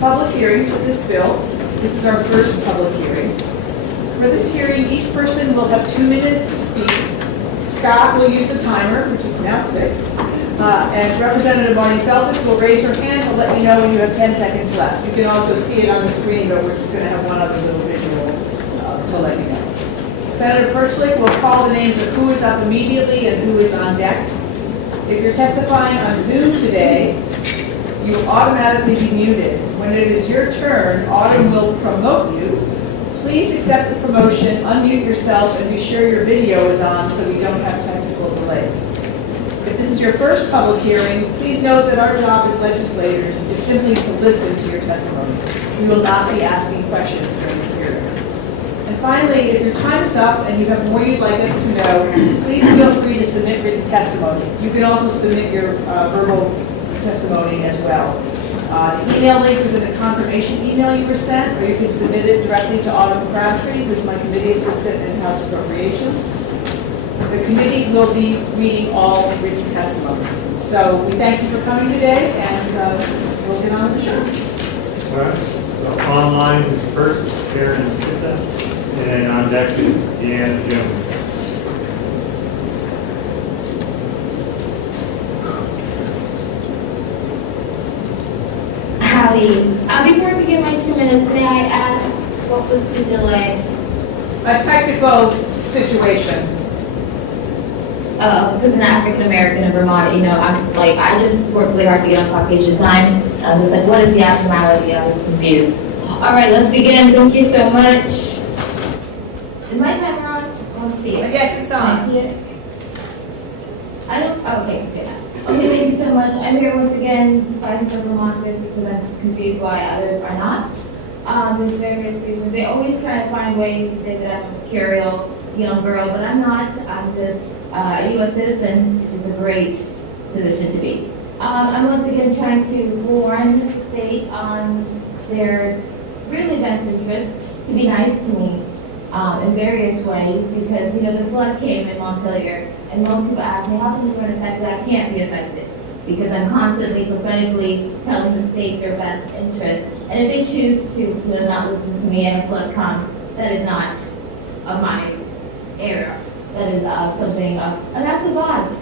Public hearings for this bill. This is our first public hearing. For this hearing, each person will have 2 minutes to speak. Scott will use the timer, which is now fixed. And Representative Marnie Feltus will raise her hand to let you know when you have 10 seconds left. You can also see it on the screen, but we're just going to have one other little visual to let you know. Senator Perchlik will call the names of who is up immediately and who is on deck. If you're testifying on Zoom today, you will automatically be muted. When it is your turn, Autumn will promote you. Please accept the promotion, unmute yourself, and be sure your video is on so we don't have technical delays. If this is your first public hearing, please note that our job as legislators is simply to listen to your testimony. We will not be asking questions during the hearing. And finally, if your time is up and you have more you'd like us to know, please feel free to submit written testimony. You can also submit your verbal testimony as well. The email link was in the confirmation email you were sent, or you can submit it directly to Autumn Crabtree, who's my committee assistant in House Appropriations. The committee will be reading all written testimony. So we thank you for coming today, and we'll get on with the show. All right. So online is first Karen Sita, and on deck is Deanna Jones. Howdy. Before we begin my 2 minutes, may I ask what was the delay? A technical situation. Because an African American in Vermont, I'm just like, I just work really hard to get on Caucasian time. I was like, what is the abnormality? I was confused. All right, let's begin. Thank you so much. Is my timer on? I want to see it. Yes, it's on. Can I see it? I don't, okay, good. Okay, thank you so much. I'm here once again fighting for Vermonters because I'm just confused why others are not. There's various reasons. They always try to find ways to say that I'm a mercurial young girl, but I'm not. I'm just a U.S. citizen, which is a great position to be. I'm once again trying to warn the state on their really best interest to be nice to me in various ways because, the flood came in Montpelier and most people ask me, how can you run affected? I can't be affected because I'm constantly prophetically telling the state their best interest. And if they choose to not listen to me and a flood comes, that is not of my era. That is something of an act of God.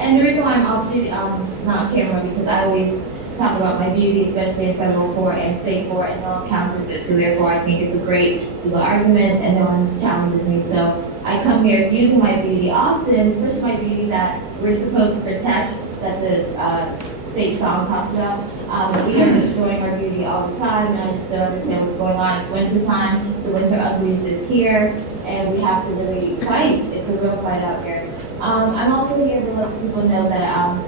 And the reason why I'm obviously not on camera because I always talk about my beauty, especially in federal court and state court, and no one counters it. So therefore, I think it's a great legal argument, and no one challenges me. So I come here using my beauty often, especially my beauty that we're supposed to protect, that the state song talks about. We are destroying our beauty all the time, and I just don't understand what's going on. It's winter time, the winter uglies is here, and we have to really fight. It's a real fight out here. I'm also here to let people know that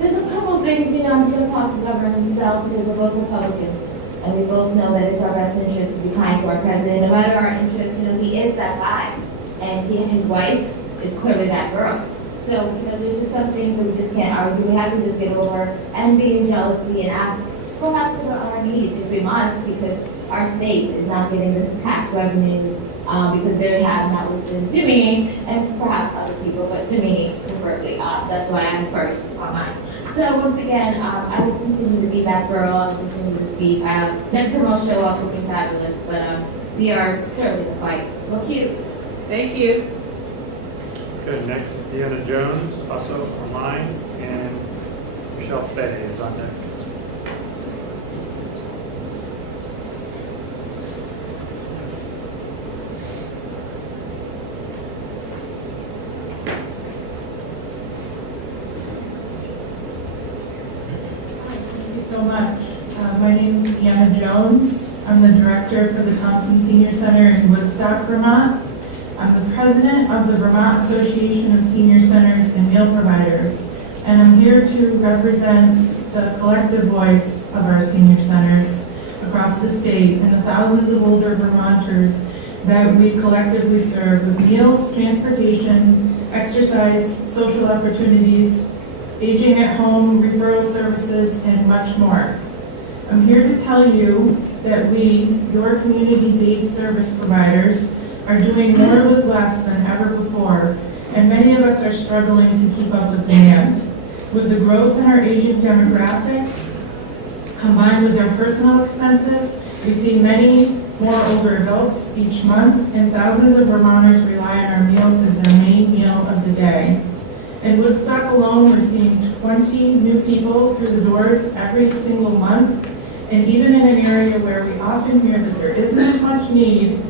there's a couple of things, I'm going to talk to the government itself because we're both Republicans, and we both know that it's our best interest to be kind to our president. No matter our interest, he is that guy, and he and his wife is clearly that girl. So, there's just some things that we just can't argue. We have to just get over envy and jealousy and ask, go after our needs if we must, because our state is not getting this tax revenues because they have not listened to me and perhaps other people, but to me, preferably. That's why I'm first on mine. So once again, I will continue to be that girl. I will continue to speak. Next time I'll show up looking fabulous, but we are clearly the fight. Well, cute. Thank you. Good. Next, Deanna Jones, also online, and Michelle Fay is on deck. So much. My name is Deanna Jones. I'm the director for the Thompson Senior Center in Woodstock, Vermont. I'm the president of the Vermont Association of Senior Centers and Meal Providers, and I'm here to represent the collective voice of our senior centers across the state and the thousands of older Vermonters that we collectively serve with meals, transportation, exercise, social opportunities, aging at home, referral services, and much more. I'm here to tell you that we, your community-based service providers, are doing more with less than ever before, and many of us are struggling to keep up with demand. With the growth in our aging demographic, Combined with their personal expenses, we see many more older adults each month, and thousands of Vermonters rely on our meals as their main meal of the day. In Woodstock alone, we're seeing 20 new people through the doors every single month, and even in an area where we often hear that there isn't as much need,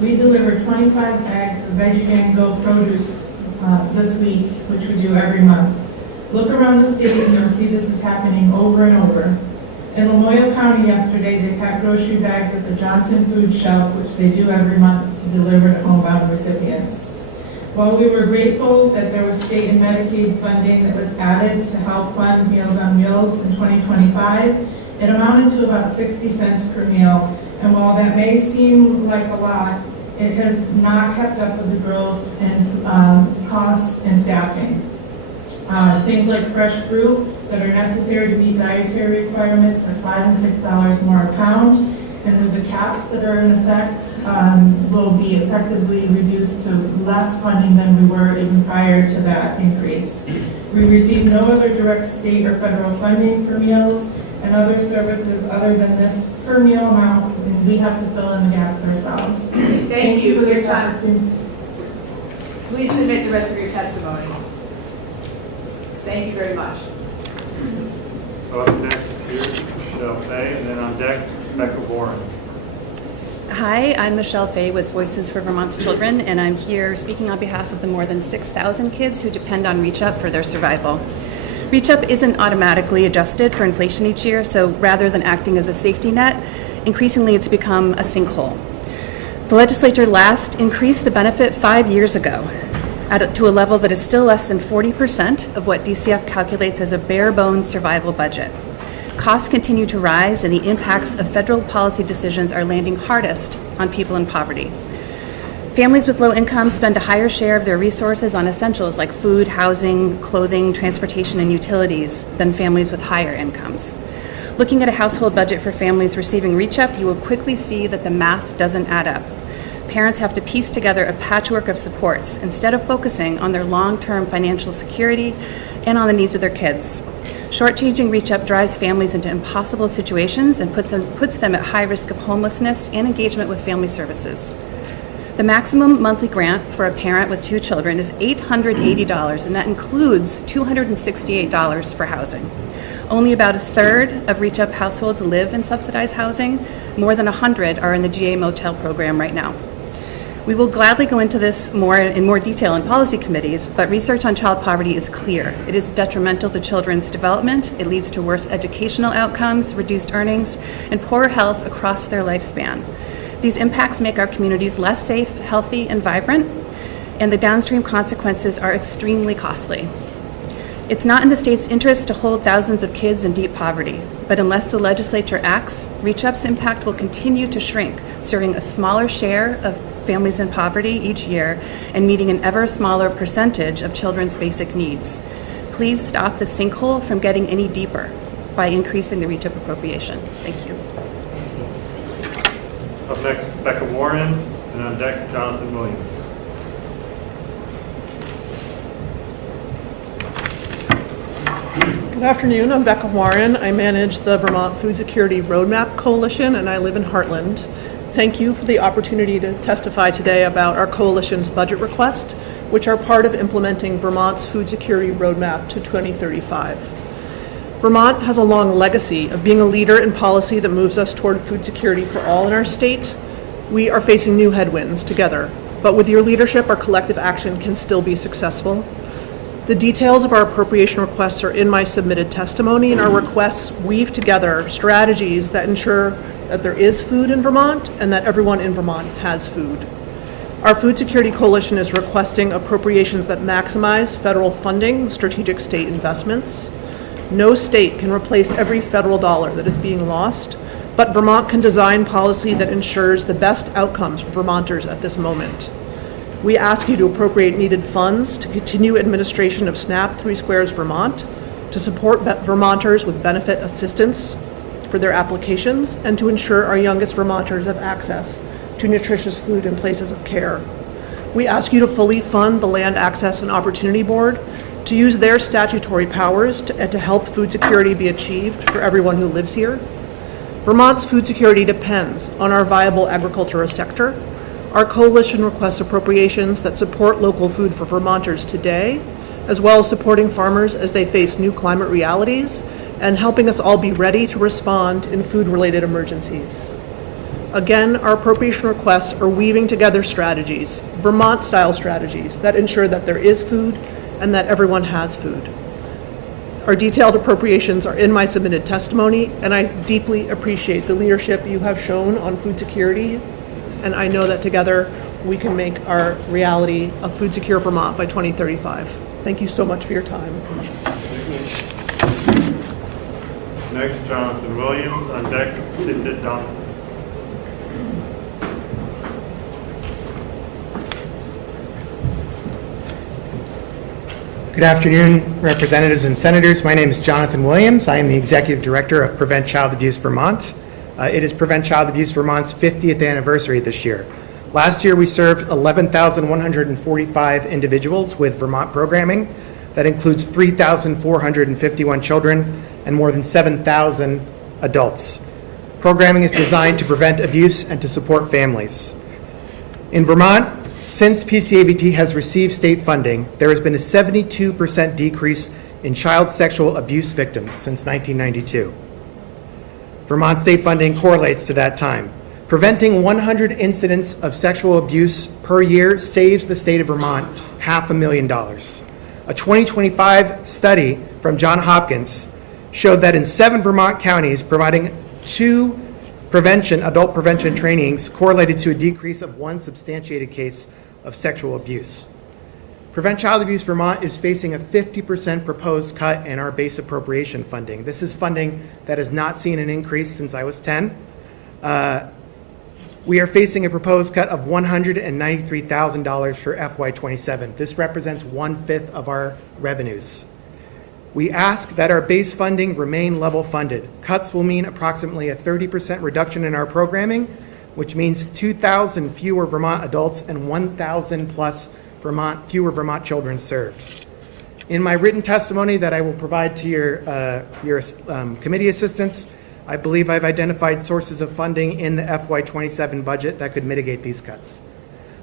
we deliver 25 bags of Veggie Van Go produce this week, which we do every month. Look around the state and you'll see this is happening over and over. In Lamoille County yesterday, they packed grocery bags at the Johnson Food Shelf, which they do every month to deliver to homebound recipients. While we were grateful that there was state and Medicaid funding that was added to help fund Meals on Wheels in 2025, it amounted to about 60 cents per meal. And while that may seem like a lot, it has not kept up with the growth in costs and staffing. Things like fresh fruit that are necessary to meet dietary requirements are $5 and $6 more a pound. And with the caps that are in effect, will be effectively reduced to less funding than we were even prior to that increase. We receive no other direct state or federal funding for meals and other services other than this per meal amount, and we have to fill in the gaps ourselves. Thank you for your the time. opportunity. Please submit the rest of your testimony. Thank you very much. So up next here, Michelle Fay, and then on deck, Becca Warren. Hi, I'm Michelle Fay with Voices for Vermont's Children, and I'm here speaking on behalf of the more than 6,000 kids who depend on Reach Up for their survival. Reach Up isn't automatically adjusted for inflation each year, so rather than acting as a safety net, increasingly it's become a sinkhole. The legislature last increased the benefit 5 years ago to a level that is still less than 40% of what DCF calculates as a bare bones survival budget. Costs continue to rise, and the impacts of federal policy decisions are landing hardest on people in poverty. Families with low income spend a higher share of their resources on essentials like food, housing, clothing, transportation, and utilities than families with higher incomes. Looking at a household budget for families receiving Reach Up, you will quickly see that the math doesn't add up. Parents have to piece together a patchwork of supports instead of focusing on their long-term financial security and on the needs of their kids. Shortchanging Reach Up drives families into impossible situations and puts them at high risk of homelessness and engagement with family services. The maximum monthly grant for a parent with 2 children is $880, and that includes $268 for housing. Only about a third of Reach Up households live in subsidized housing. More than 100 are in the GA Motel program right now. We will gladly go into this in more detail in policy committees, but research on child poverty is clear. It is detrimental to children's development. It leads to worse educational outcomes, reduced earnings, and poorer health across their lifespan. These impacts make our communities less safe, healthy, and vibrant, and the downstream consequences are extremely costly. It's not in the state's interest to hold thousands of kids in deep poverty, but unless the legislature acts, Reach Up's impact will continue to shrink, serving a smaller share of families in poverty each year and meeting an ever smaller percentage of children's basic needs. Please stop the sinkhole from getting any deeper by increasing the Reach Up appropriation. Thank you. Up next, Becca Warren, and on deck, Jonathan Williams. Good afternoon, I'm Becca Warren. I manage the Vermont Food Security Roadmap Coalition, and I live in Heartland. Thank you for the opportunity to testify today about our coalition's budget request, which are part of implementing Vermont's Food Security Roadmap to 2035. Vermont has a long legacy of being a leader in policy that moves us toward food security for all in our state. We are facing new headwinds together, but with your leadership, our collective action can still be successful. The details of our appropriation requests are in my submitted testimony, and our requests weave together strategies that ensure that there is food in Vermont and that everyone in Vermont has food. Our Food Security Coalition is requesting appropriations that maximize federal funding, strategic state investments. No state can replace every federal dollar that is being lost, but Vermont can design policy that ensures the best outcomes for Vermonters at this moment. We ask you to appropriate needed funds to continue administration of SNAP 3 Squares Vermont, to support Vermonters with benefit assistance for their applications, and to ensure our youngest Vermonters have access to nutritious food in places of care. We ask you to fully fund the Land Access and Opportunity Board to use their statutory powers to help food security be achieved for everyone who lives here. Vermont's food security depends on our viable agricultural sector. Our coalition requests appropriations that support local food for Vermonters today, as well as supporting farmers as they face new climate realities and helping us all be ready to respond in food-related emergencies. Again, our appropriation requests are weaving together strategies, Vermont-style strategies, that ensure that there is food and that everyone has food. Our detailed appropriations are in my submitted testimony, and I deeply appreciate the leadership you have shown on food security, and I know that together we can make our reality a food secure Vermont by 2035. Thank you so much for your time. Next, Jonathan Williams. On deck, Cindy Dunn. Good afternoon, representatives and senators. My name is Jonathan Williams. I am the executive director of Prevent Child Abuse Vermont. It is Prevent Child Abuse Vermont's 50th anniversary this year. Last year, we served 11,145 individuals with Vermont programming. That includes 3,451 children and more than 7,000 adults. Programming is designed to prevent abuse and to support families. In Vermont, since PCAVT has received state funding, there has been a 72% decrease in child sexual abuse victims since 1992. Vermont state funding correlates to that time. Preventing 100 incidents of sexual abuse per year saves the state of Vermont $500,000. A 2025 study from Johns Hopkins showed that in 7 Vermont counties, providing 2 adult prevention trainings correlated to a decrease of 1 substantiated case of sexual abuse. Prevent Child Abuse Vermont is facing a 50% proposed cut in our base appropriation funding. This is funding that has not seen an increase since I was 10. We are facing a proposed cut of $193,000 for FY27. This represents 1/5 of our revenues. We ask that our base funding remain level funded. Cuts will mean approximately a 30% reduction in our programming, which means 2,000 fewer Vermont adults and 1,000 plus fewer Vermont children served. In my written testimony that I will provide to your committee assistants, I believe I've identified sources of funding in the FY27 budget that could mitigate these cuts.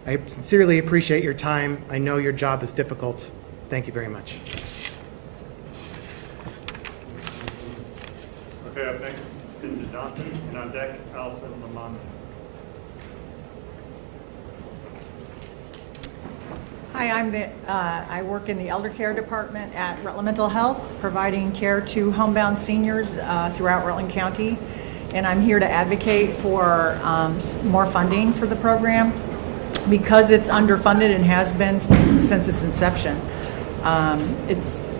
I sincerely appreciate your time. I know your job is difficult. Thank you very much. Okay, up next, Cindy Johnson. And on deck, Allison Lamont. Hi, I work in the elder care department at Rutland Mental Health, providing care to homebound seniors throughout Rutland County. And I'm here to advocate for more funding for the program because it's underfunded and has been since its inception.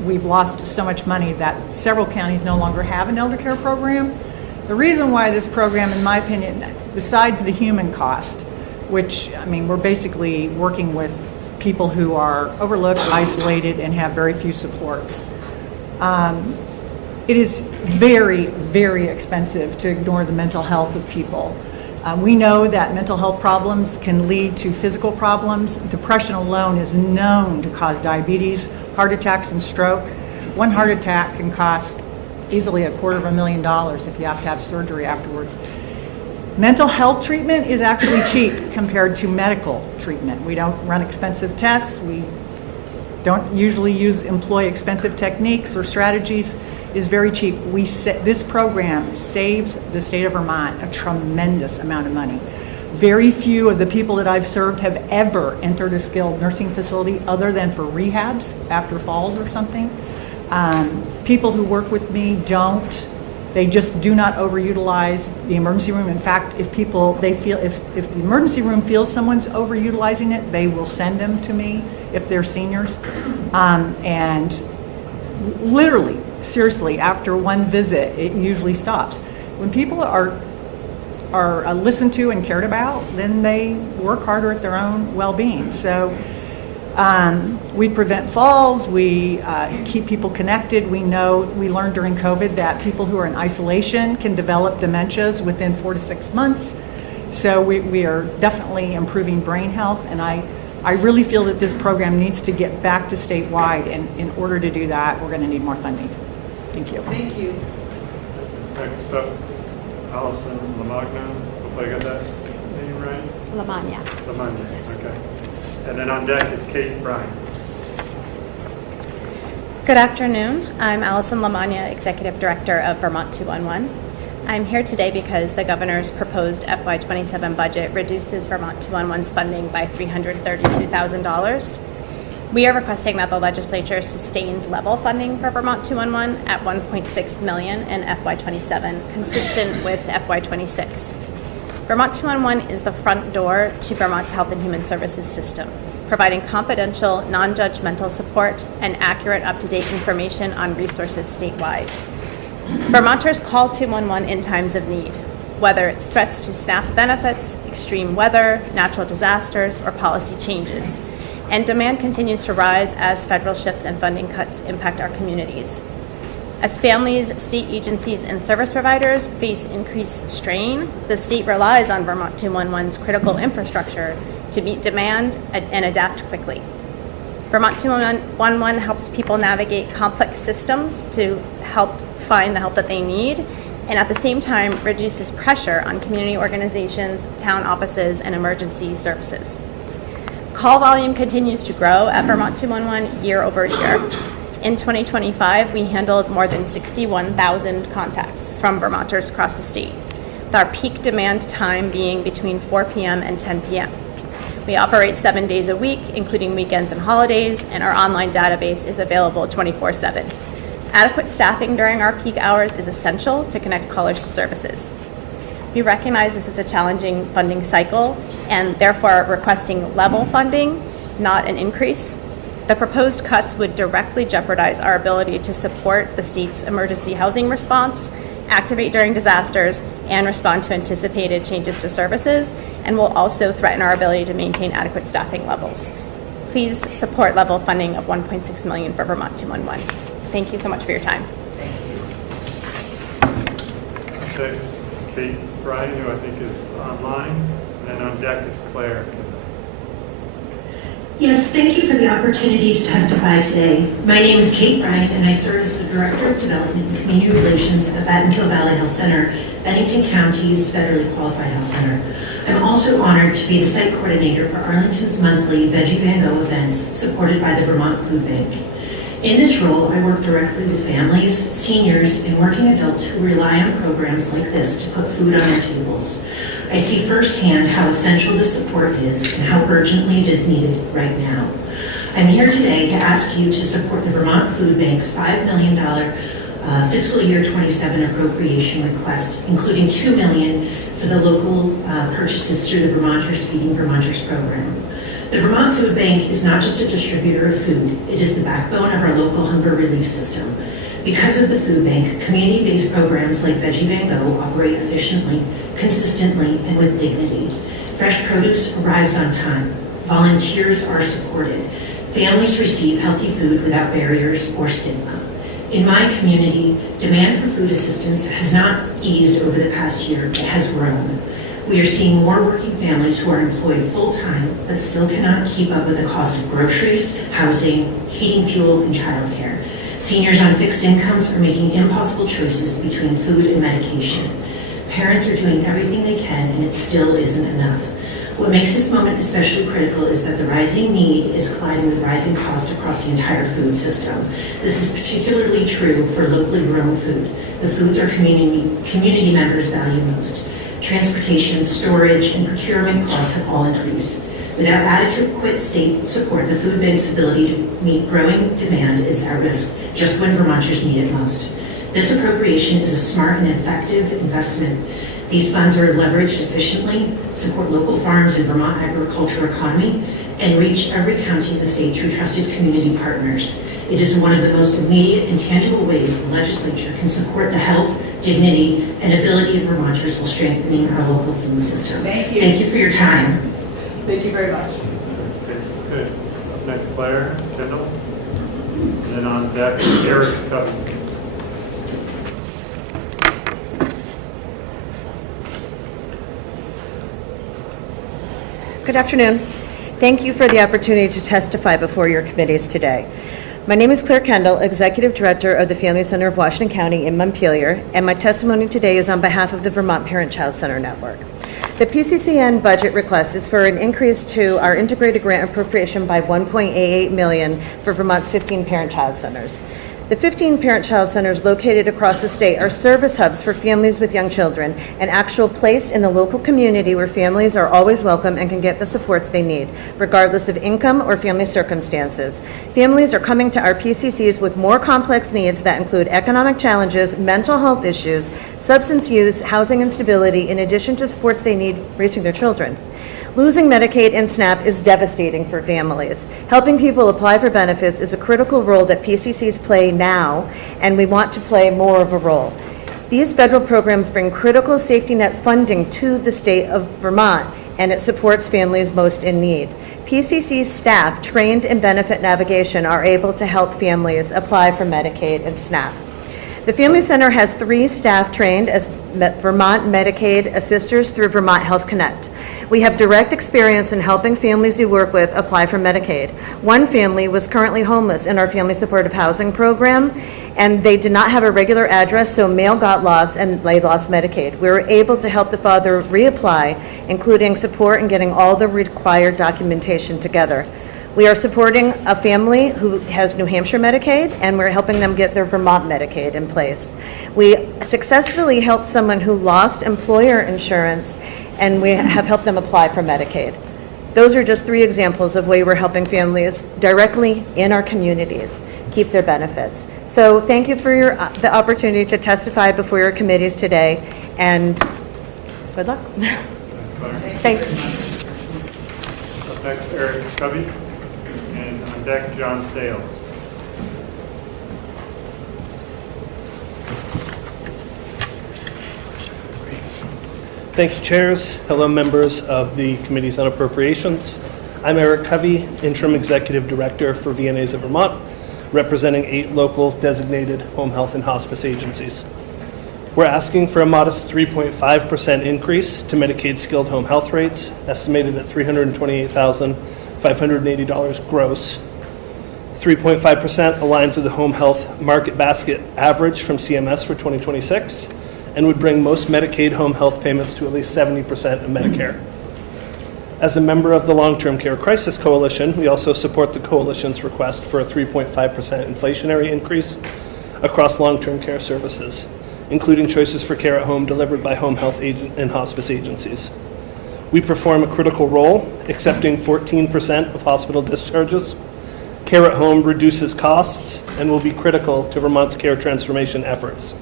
We've lost so much money that several counties no longer have an elder care program. The reason why this program, in my opinion, besides the human cost, which, I mean, we're basically working with people who are overlooked, isolated, and have very few supports. It is very, very expensive to ignore the mental health of people. We know that mental health problems can lead to physical problems. Depression alone is known to cause diabetes, heart attacks, and stroke. One heart attack can cost easily $250,000 if you have to have surgery afterwards. Mental health treatment is actually cheap compared to medical treatment. We don't run expensive tests. We don't usually employ expensive techniques or strategies. It's very cheap. This program saves the state of Vermont a tremendous amount of money. Very few of the people that I've served have ever entered a skilled nursing facility other than for rehabs after falls or something. People who work with me don't. They just do not overutilize the emergency room. In fact, if the emergency room feels someone's overutilizing it, they will send them to me if they're seniors. And literally, seriously, after one visit, it usually stops. When people are listened to and cared about, then they work harder at their own well-being. So we prevent falls, we keep people connected. We learned during COVID that people who are in isolation can develop dementias within 4 to 6 months. So we are definitely improving brain health, and I really feel that this program needs to get back to statewide, and in order to do that, we're going to need more funding. Thank you. Thank you. Next up, Allison Lamagna. Hopefully I got that name right. Lamagna. Lamagna, Yes. okay. And then on deck is Kate Bryan. Good afternoon. I'm Allison Lamagna, Executive Director of Vermont 211. I'm here today because the governor's proposed FY27 budget reduces Vermont 211's funding by $332,000. We are requesting that the legislature sustains level funding for Vermont 211 at $1.6 million in FY27, consistent with FY26. Vermont 211 is the front door to Vermont's health and human services system, providing confidential, non-judgmental support and accurate, up-to-date information on resources statewide. Vermonters call 211 in times of need, whether it's threats to staff benefits, extreme weather, natural disasters, or policy changes. And demand continues to rise as federal shifts and funding cuts impact our communities. As families, state agencies, and service providers face increased strain, the state relies on Vermont 211's critical infrastructure to meet demand and adapt quickly. Vermont 211 helps people navigate complex systems to help find the help that they need, and at the same time reduces pressure on community organizations, town offices, and emergency services. Call volume continues to grow at Vermont 211 year over year. In 2025, we handled more than 61,000 contacts from Vermonters across the state, with our peak demand time being between 4 p.m. and 10 p.m. We operate 7 days a week, including weekends and holidays, and our online database is available 24/7. Adequate staffing during our peak hours is essential to connect callers to services. We recognize this is a challenging funding cycle and therefore are requesting level funding, not an increase. The proposed cuts would directly jeopardize our ability to support the state's emergency housing response, activate during disasters, and respond to anticipated changes to services, and will also threaten our ability to maintain adequate staffing levels. Please support level funding of $1.6 million for Vermont 211. Thank you so much for your time. Six, Kate Bryan, who I think is online. And then on deck is Claire. Yes, thank you for the opportunity to testify today. My name is Kate Bryan, and I serve as the Director of Development and Community Relations at Battenkill Valley Health Center, Bennington County's federally qualified health center. I'm also honored to be the site coordinator for Arlington's monthly Veggie Van Gogh events supported by the Vermont Food Bank. In this role, I work directly with families, seniors, and working adults who rely on programs like this to put food on their tables. I see firsthand how essential this support is and how urgently it is needed right now. I'm here today to ask you to support the Vermont Food Bank's $5 million fiscal year 27 appropriation request, including $2 million for the local purchases through the Vermonters Feeding Vermonters program. The Vermont Food Bank is not just a distributor of food, it is the backbone of our local hunger relief system. Because of the food bank, community-based programs like Veggie Van Gogh operate efficiently, consistently, and with dignity. Fresh produce arrives on time. Volunteers are supported. Families receive healthy food without barriers or stigma. In my community, demand for food assistance has not eased over the past year, it has grown. We are seeing more working families who are employed full-time but still cannot keep up with the cost of groceries, housing, heating fuel, and childcare. Seniors on fixed incomes are making impossible choices between food and medication. Parents are doing everything they can, and it still isn't enough. What makes this moment especially critical is that the rising need is colliding with rising cost across the entire food system. This is particularly true for locally grown food, the foods our community members value most. Transportation, storage, and procurement costs have all increased. Without adequate state support, the food bank's ability to meet growing demand is at risk just when Vermonters need it most. This appropriation is a smart and effective investment. These funds are leveraged efficiently, support local farms and Vermont agricultural economy, and reach every county in the state through trusted community partners. It is one of the most immediate and tangible ways the legislature can support the health, dignity, and ability of Vermonters while strengthening our local food system. Thank you. Thank you for your time. Thank you very much. Good. Up next, Claire Kendall. And then on deck is Eric Covington. Good afternoon. Thank you for the opportunity to testify before your committees today. My name is Claire Kendall, Executive Director of the Family Center of Washington County in Montpelier, and my testimony today is on behalf of the Vermont Parent-Child Center Network. The PCCN budget request is for an increase to our integrated grant appropriation by $1.88 million for Vermont's 15 parent-child centers. The 15 parent-child centers located across the state are service hubs for families with young children, an actual place in the local community where families are always welcome and can get the supports they need, regardless of income or family circumstances. Families are coming to our PCCs with more complex needs that include economic challenges, mental health issues, substance use, housing instability, in addition to supports they need raising their children. Losing Medicaid and SNAP is devastating for families. Helping people apply for benefits is a critical role that PCCs play now, and we want to play more of a role. These federal programs bring critical safety net funding to the state of Vermont, and it supports families most in need. PCC staff trained in benefit navigation are able to help families apply for Medicaid and SNAP. The Family Center has 3 staff trained as Vermont Medicaid assisters through Vermont Health Connect. We have direct experience in helping families we work with apply for Medicaid. One family was currently homeless in our Family Supportive Housing program, and they did not have a regular address, so mail got lost and they lost Medicaid. We were able to help the father reapply, including support in getting all the required documentation together. We are supporting a family who has New Hampshire Medicaid, and we're helping them get their Vermont Medicaid in place. We successfully helped someone who lost employer insurance, and we have helped them apply for Medicaid. Those are just 3 examples of ways we're helping families directly in our communities keep their benefits. So thank you for the opportunity to testify before your committees today, and good luck. Thanks. Up next, Eric Covey, and on deck, John Sales. Thank you, chairs. Hello, members of the Committees on Appropriations. I'm Eric Covey, Interim Executive Director for VNAs of Vermont, representing 8 local designated home health and hospice agencies. We're asking for a modest 3.5% increase to Medicaid skilled home health rates, estimated at $328,580 gross. 3.5% aligns with the home health market basket average from CMS for 2026, and would bring most Medicaid home health payments to at least 70% of Medicare. As a member of the Long-Term Care Crisis Coalition, we also support the coalition's request for a 3.5% inflationary increase across long-term care services, including choices for care at home delivered by home health and hospice agencies. We perform a critical role, accepting 14% of hospital discharges. Care at home reduces costs and will be critical to Vermont's care transformation efforts.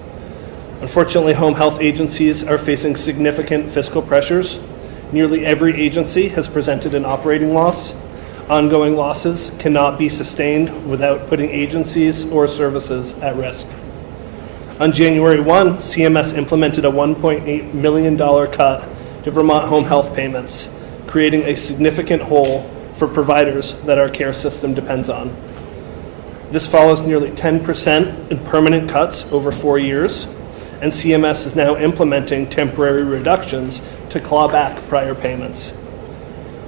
Unfortunately, home health agencies are facing significant fiscal pressures. Nearly every agency has presented an operating loss. Ongoing losses cannot be sustained without putting agencies or services at risk. On January 1, CMS implemented a $1.8 million cut to Vermont home health payments, creating a significant hole for providers that our care system depends on. This follows nearly 10% in permanent cuts over 4 years, and CMS is now implementing temporary reductions to claw back prior payments.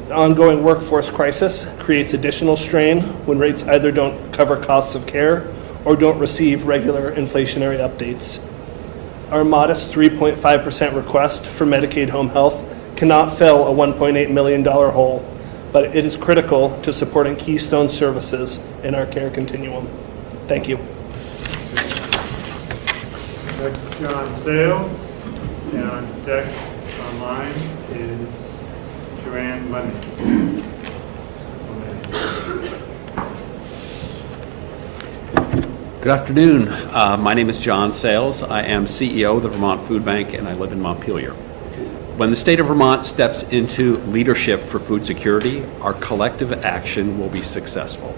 The ongoing workforce crisis creates additional strain when rates either don't cover costs of care or don't receive regular inflationary updates. Our modest 3.5% request for Medicaid home health cannot fill a $1.8 million hole, but it is critical to supporting keystone services in our care continuum. Thank you. John Sales, and on deck online is Joanne Lemon. Good afternoon. My name is John Sales. I am CEO of the Vermont Food Bank, and I live in Montpelier. When the state of Vermont steps into leadership for food security, our collective action will be successful.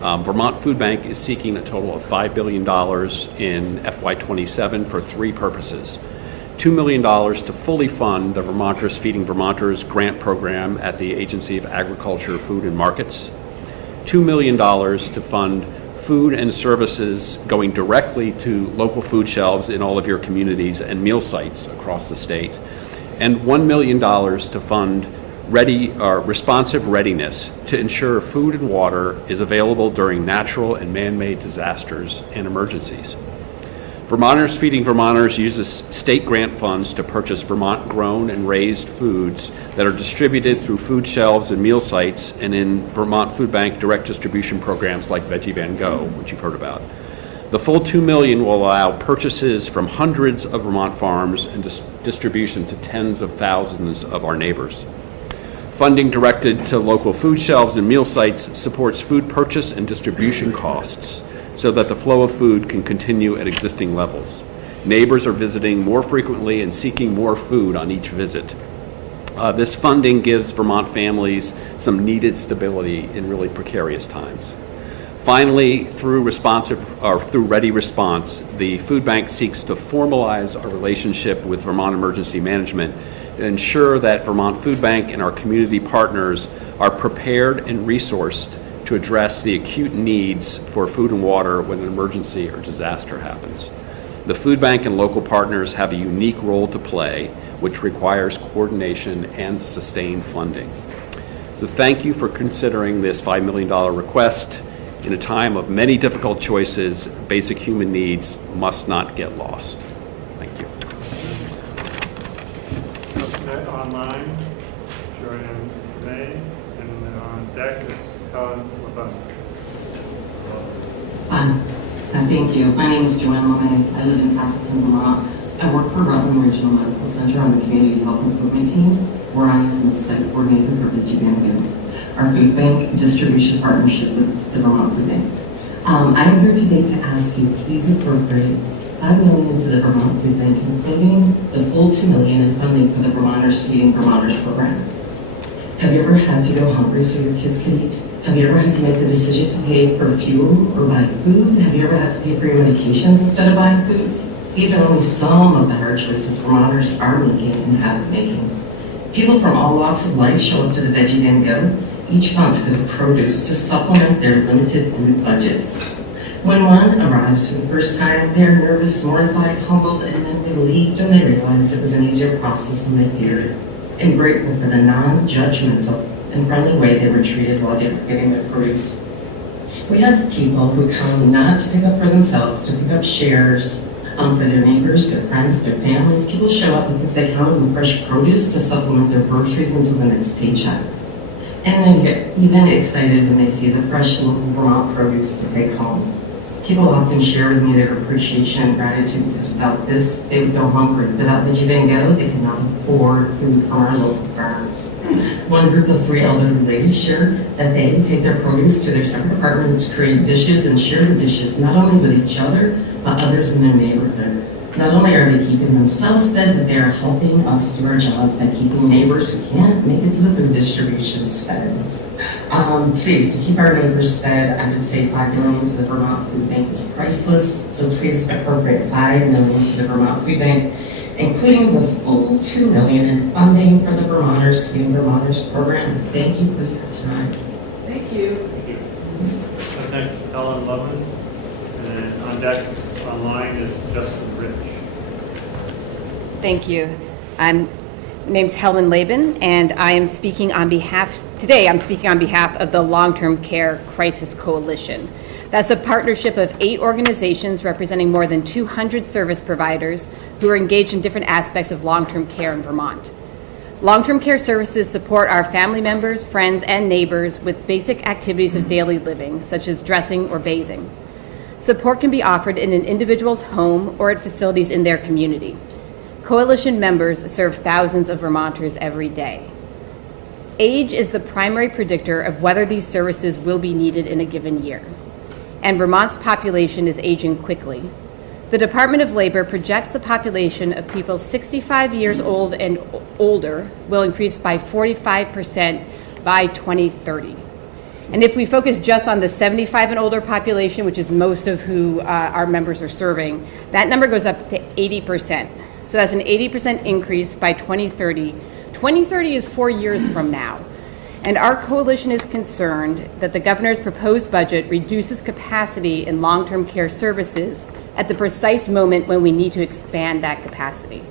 Vermont Food Bank is seeking a total of $5 billion in FY27 for 3 purposes. $2 million to fully fund the Vermonters Feeding Vermonters grant program at the Agency of Agriculture, Food and Markets. $2 million to fund food and services going directly to local food shelves in all of your communities and meal sites across the state. And $1 million to fund responsive readiness to ensure food and water is available during natural and man-made disasters and emergencies. Vermonters Feeding Vermonters uses state grant funds to purchase Vermont-grown and raised foods that are distributed through food shelves and meal sites and in Vermont Food Bank direct distribution programs like Veggie Van Go, which you've heard about. The full $2 million will allow purchases from hundreds of Vermont farms and distribution to tens of thousands of our neighbors. Funding directed to local food shelves and meal sites supports food purchase and distribution costs so that the flow of food can continue at existing levels. Neighbors are visiting more frequently and seeking more food on each visit. This funding gives Vermont families some needed stability in really precarious times. Finally, through Ready Response, the food bank seeks to formalize our relationship with Vermont Emergency Management and ensure that Vermont Food Bank and our community partners are prepared and resourced to address the acute needs for food and water when an emergency or disaster happens. The food bank and local partners have a unique role to play, which requires coordination and sustained funding. So thank you for considering this $5 million request. In a time of many difficult choices, basic human needs must not get lost. Thank you. Okay, online, Joanne May, and on deck is Helen LeBun. Thank you. My name is Joanne LeMay. I live in Castleton, Vermont. I work for Rutland Regional Medical Center on the Community Health Improvement Team, where I am the site coordinator for Veggie Van Go, our food bank distribution partnership with the Vermont Food Bank. I'm here today to ask you, please appropriate $5 million to the Vermont Food Bank, including the full $2 million in funding for the Vermonters Feeding Vermonters program. Have you ever had to go hungry so your kids could eat? Have you ever had to make the decision to pay for fuel or buy food? Have you ever had to pay for your medications instead of buying food? These are only some of the hard choices Vermonters are making and have been making. People from all walks of life show up to the Veggie Van Go each month for the produce to supplement their limited food budgets. When one arrives for the first time, they are nervous, mortified, humbled, and then relieved when they realize it was an easier process than they feared, and grateful for the non-judgmental and friendly way they were treated while getting their produce. We have people who come not to pick up for themselves, to pick up shares for their neighbors, their friends, their families. People show up because they count on fresh produce to supplement their groceries until the next paycheck. And they get even excited when they see the fresh local Vermont produce to take home. People often share with me their appreciation and gratitude because without this, they would go hungry. Without Veggie Van Go, they could not afford food from our local farms. One group of 3 elderly ladies shared that they take their produce to their separate apartments, create dishes, and share the dishes not only with each other, but others in their neighborhood. Not only are they keeping themselves fed, but they are helping us do our jobs by keeping neighbors who can't make it to the food distributions fed. Please, to keep our neighbors fed, I would say $5 million to the Vermont Food Bank is priceless, so please appropriate $5 million to the Vermont Food Bank, including the full $2 million in funding for the Vermonters Feeding Vermonters program. Thank you for your time. Thank you. Thank you. Up next, Helen Lovin, and then on deck online is Justin Rich. Thank you. My name's Helen Laban, and I am speaking on behalf, today I'm speaking on behalf of the Long-Term Care Crisis Coalition. That's a partnership of 8 organizations representing more than 200 service providers who are engaged in different aspects of long-term care in Vermont. Long-term care services support our family members, friends, and neighbors with basic activities of daily living, such as dressing or bathing. Support can be offered in an individual's home or at facilities in their community. Coalition members serve thousands of Vermonters every day. Age is the primary predictor of whether these services will be needed in a given year. And Vermont's population is aging quickly. The Department of Labor projects the population of people 65 years old and older will increase by 45% by 2030. And if we focus just on the 75 and older population, which is most of who our members are serving, that number goes up to 80%. So that's an 80% increase by 2030. 2030 is 4 years from now. And our coalition is concerned that the governor's proposed budget reduces capacity in long-term care services at the precise moment when we need to expand that capacity.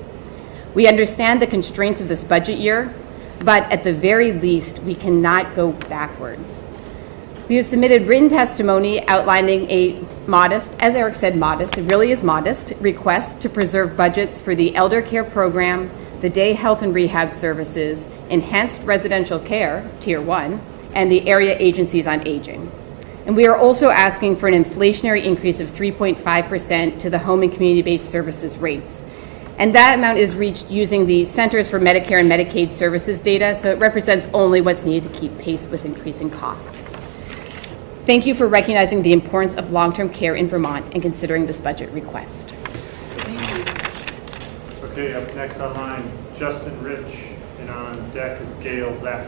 We understand the constraints of this budget year, but at the very least, we cannot go backwards. We have submitted written testimony outlining a modest, as Eric said, modest, it really is modest, request to preserve budgets for the elder care program, the day health and rehab services, enhanced residential care, Tier 1, and the area agencies on aging. And we are also asking for an inflationary increase of 3.5% to the home and community-based services rates. And that amount is reached using the Centers for Medicare and Medicaid Services data, so it represents only what's needed to keep pace with increasing costs. Thank you for recognizing the importance of long-term care in Vermont and considering this budget request. Okay, up next online, Justin Rich, and on deck is Gail Zatz.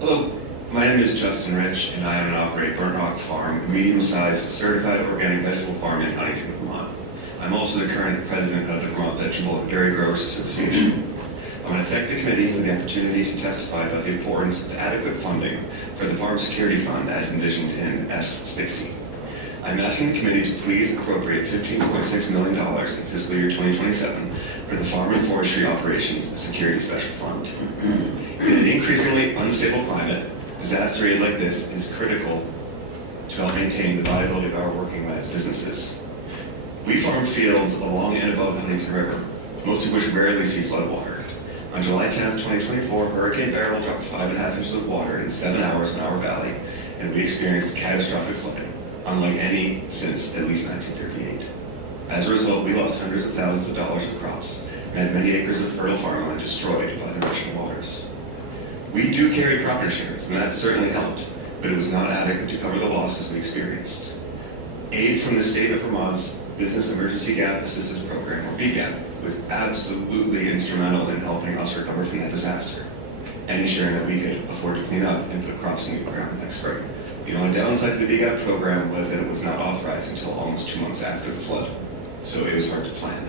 Hello, my name is Justin Rich, and I own and operate Burnt Rock Farm, a medium-sized certified organic vegetable farm in Huntington, Vermont. I'm also the current president of the Vermont Vegetable and Dairy Growers Association. I want to thank the committee for the opportunity to testify about the importance of adequate funding for the Farm Security Fund as envisioned in S60. I'm asking the committee to please appropriate $15.6 million in fiscal year 2027 for the Farm and Forestry Operations Security Special Fund. In an increasingly unstable climate, disaster aid like this is critical to help maintain the viability of our working lands businesses. We farm fields along and above the Huntington River, most of which rarely see floodwater. On July 10, 2024, Hurricane Beryl dropped 5.5 inches of water in 7 hours in our valley, and we experienced catastrophic flooding, unlike any since at least 1938. As a result, we lost hundreds of thousands of dollars of crops and had many acres of fertile farmland destroyed by the rushing waters. We do carry crop insurance, and that certainly helped, but it was not adequate to cover the losses we experienced. Aid from the state of Vermont's Business Emergency Gap Assistance Program, or BGAP, was absolutely instrumental in helping us recover from that disaster and ensuring that we could afford to clean up and put crops in the ground next spring. The only downside to the BGAP program was that it was not authorized until almost 2 months after the flood, so it was hard to plan.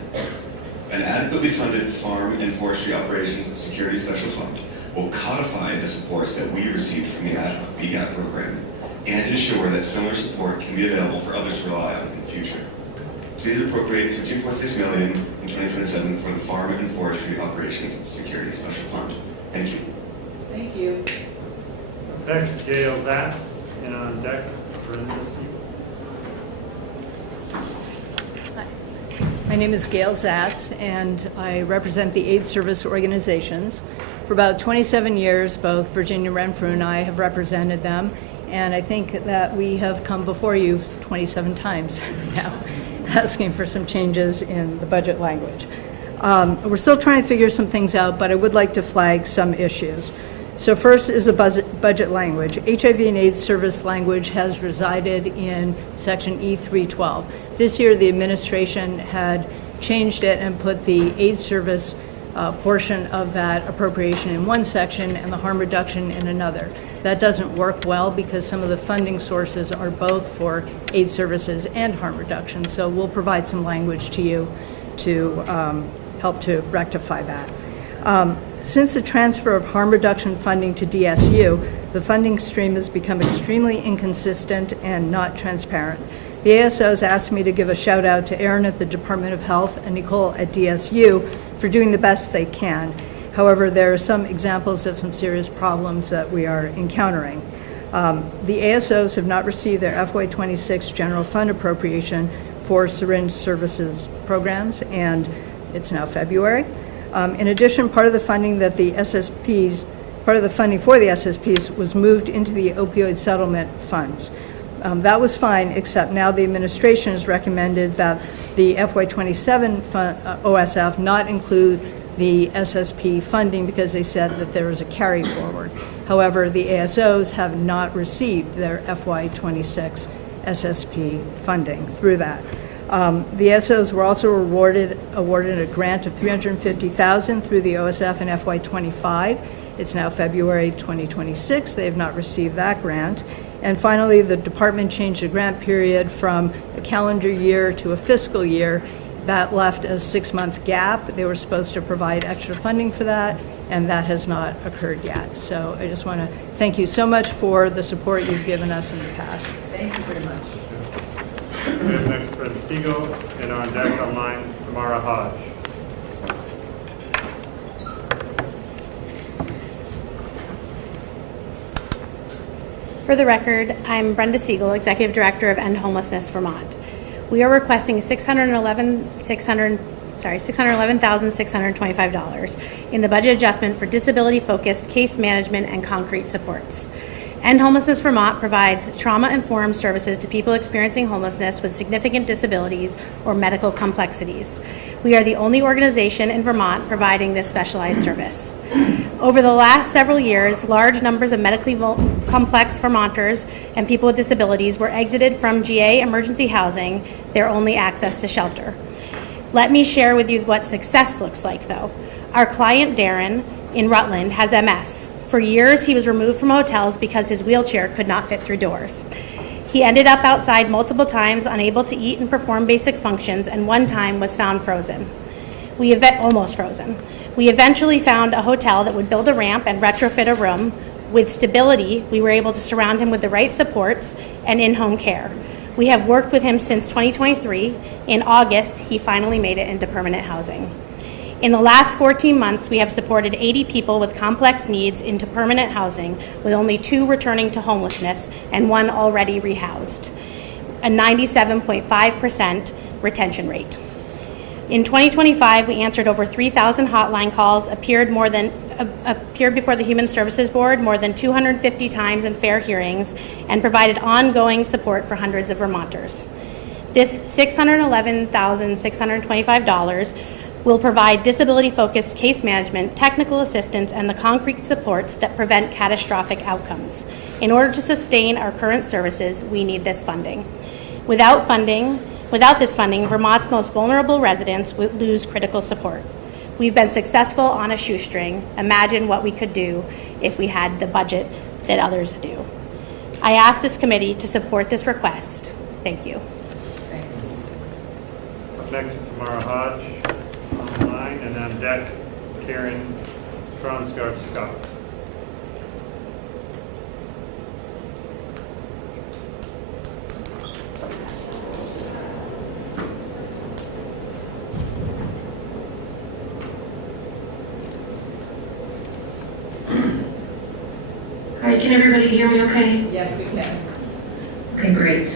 An adequately funded Farm and Forestry Operations Security Special Fund will codify the supports that we received from the ad hoc BGAP program and ensure that similar support can be available for others to rely on in the future. Please appropriate $15.6 million in 2027 for the Farm and Forestry Operations Security Special Fund. Thank you. Thank you. Next, Gail Zatz, and on deck, Brenda Siegel. My name is Gail Zatz, and I represent the AIDS service organizations. For about 27 years, both Virginia Renfrew and I have represented them, and I think that we have come before you 27 times now, asking for some changes in the budget language. We're still trying to figure some things out, but I would like to flag some issues. So first is the budget language. HIV and AIDS service language has resided in section E312. This year, the administration had changed it and put the AIDS service portion of that appropriation in one section and the harm reduction in another. That doesn't work well because some of the funding sources are both for AIDS services and harm reduction. So we'll provide some language to you to help to rectify that. Since the transfer of harm reduction funding to DSU, the funding stream has become extremely inconsistent and not transparent. The ASOs asked me to give a shout out to Aaron at the Department of Health and Nicole at DSU for doing the best they can. However, there are some examples of some serious problems that we are encountering. The ASOs have not received their FY26 general fund appropriation for syringe services programs, and it's now February. In addition, part of the funding for the SSPs was moved into the opioid settlement funds. That was fine, except now the administration has recommended that the FY27 OSF not include the SSP funding because they said that there is a carry forward. However, the ASOs have not received their FY26 SSP funding through that. The ASOs were also awarded a grant of $350,000 through the OSF in FY25. It's now February 2026. They have not received that grant. And finally, the department changed the grant period from a calendar year to a fiscal year. That left a 6-month gap. They were supposed to provide extra funding for that, and that has not occurred yet. So I just want to thank you so much for the support you've given us in the past. Thank you very much. We have next Brenda Siegel, and on deck online, Tamara Hodge. For the record, I'm Brenda Siegel, Executive Director of End Homelessness Vermont. We are requesting $611,625 in the budget adjustment for disability-focused case management and concrete supports. End Homelessness Vermont provides trauma-informed services to people experiencing homelessness with significant disabilities or medical complexities. We are the only organization in Vermont providing this specialized service. Over the last several years, large numbers of medically complex Vermonters and people with disabilities were exited from GA emergency housing, their only access to shelter. Let me share with you what success looks like, though. Our client, Darren, in Rutland, has MS. For years, he was removed from hotels because his wheelchair could not fit through doors. He ended up outside multiple times, unable to eat and perform basic functions, and one time was found frozen. Almost frozen. We eventually found a hotel that would build a ramp and retrofit a room. With stability, we were able to surround him with the right supports and in-home care. We have worked with him since 2023. In August, he finally made it into permanent housing. In the last 14 months, we have supported 80 people with complex needs into permanent housing, with only 2 returning to homelessness and 1 already rehoused, a 97.5% retention rate. In 2025, we answered over 3,000 hotline calls, appeared before the Human Services Board more than 250 times in fair hearings, and provided ongoing support for hundreds of Vermonters. This $611,625 will provide disability-focused case management, technical assistance, and the concrete supports that prevent catastrophic outcomes. In order to sustain our current services, we need this funding. Without this funding, Vermont's most vulnerable residents would lose critical support. We've been successful on a shoestring. Imagine what we could do if we had the budget that others do. I ask this committee to support this request. Thank you. Up next, Tamara Hodge online, and on deck, Karen Tronsgaard-Scott. Hi, can everybody hear me okay? Yes, we can. Okay, great.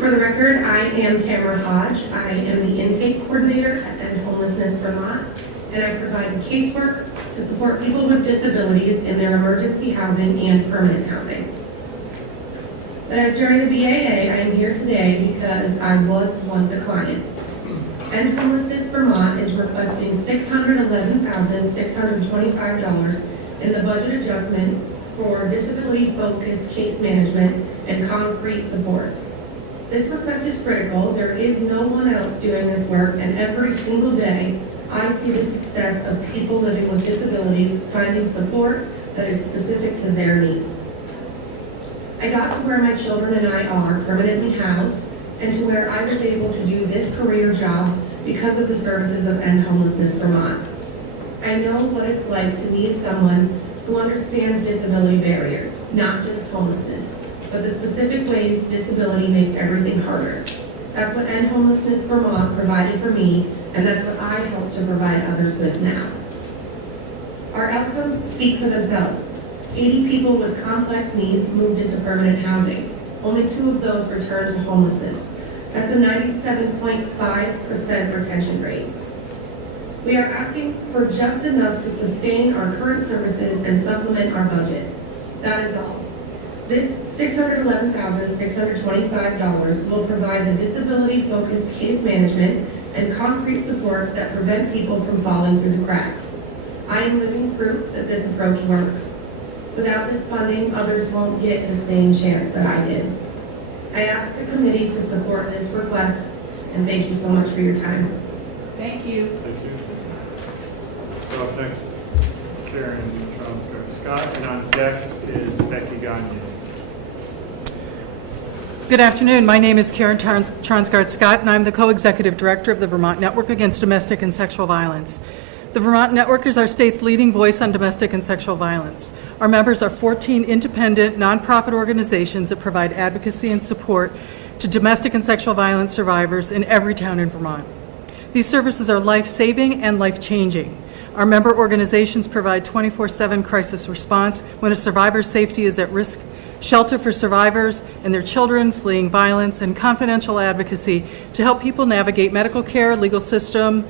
For the record, I am Tamara Hodge. I am the intake coordinator at End Homelessness Vermont, and I provide casework to support people with disabilities in their emergency housing and permanent housing. But as during the BAA, I am here today because I was once a client. End Homelessness Vermont is requesting $611,625 in the budget adjustment for disability-focused case management and concrete supports. This request is critical. There is no one else doing this work, and every single day, I see the success of people living with disabilities finding support that is specific to their needs. I got to where my children and I are permanently housed, and to where I was able to do this career job because of the services of End Homelessness Vermont. I know what it's like to need someone who understands disability barriers, not just homelessness, but the specific ways disability makes everything harder. That's what End Homelessness Vermont provided for me, and that's what I hope to provide others with now. Our outcomes speak for themselves. 80 people with complex needs moved into permanent housing. Only 2 of those returned to homelessness. That's a 97.5% retention rate. We are asking for just enough to sustain our current services and supplement our budget. That is all. This $611,625 will provide the disability-focused case management and concrete supports that prevent people from falling through the cracks. I am living proof that this approach works. Without this funding, others won't get the same chance that I did. I ask the committee to support this request, and thank you so much for your time. Thank you. Thank you. So up next, Karen Tronsgaard-Scott, and on deck is Becky Gagne. Good afternoon. My name is Karen Tronsgaard-Scott, and I'm the co-executive director of the Vermont Network Against Domestic and Sexual Violence. The Vermont Network is our state's leading voice on domestic and sexual violence. Our members are 14 independent, nonprofit organizations that provide advocacy and support to domestic and sexual violence survivors in every town in Vermont. These services are life-saving and life-changing. Our member organizations provide 24/7 crisis response when a survivor's safety is at risk shelter for survivors and their children fleeing violence, and confidential advocacy to help people navigate medical care, legal system,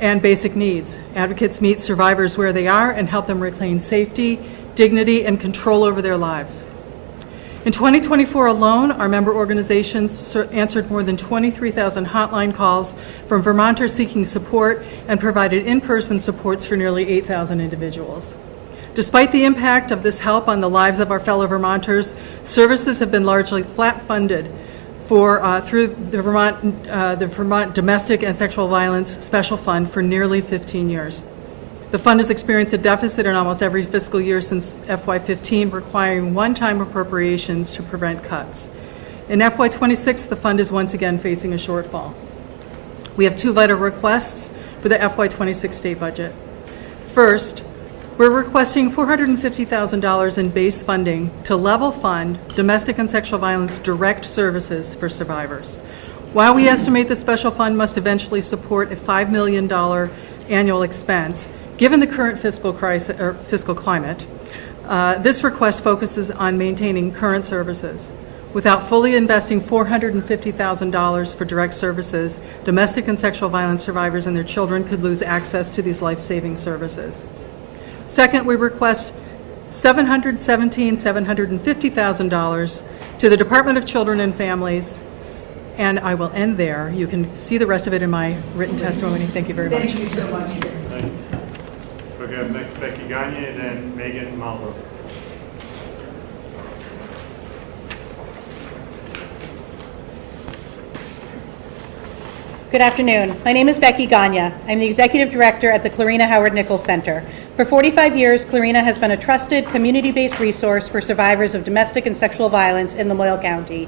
and basic needs. Advocates meet survivors where they are and help them reclaim safety, dignity, and control over their lives. In 2024 alone, our member organizations answered more than 23,000 hotline calls from Vermonters seeking support and provided in-person supports for nearly 8,000 individuals. Despite the impact of this help on the lives of our fellow Vermonters, services have been largely flat-funded through the Vermont Domestic and Sexual Violence Special Fund for nearly 15 years. The fund has experienced a deficit in almost every fiscal year since FY15, requiring one-time appropriations to prevent cuts. In FY26, the fund is once again facing a shortfall. We have two vital requests for the FY26 state budget. First, we're requesting $450,000 in base funding to level fund domestic and sexual violence direct services for survivors. While we estimate the special fund must eventually support a $5 million annual expense, given the current fiscal climate, this request focuses on maintaining current services. Without fully investing $450,000 for direct services, domestic and sexual violence survivors and their children could lose access to these life-saving services. Second, we request $750,000 to the Department of Children and Families, and I will end there. You can see the rest of it in my written testimony. Thank you very much. Thank you so much. Thank you. Okay, up next Becky Gagne and then Megan Malvo. Good afternoon. My name is Becky Gagne. I'm the Executive Director at the Clarina Howard Nichols Center. For 45 years, Clarina has been a trusted, community-based resource for survivors of domestic and sexual violence in Lamoille County.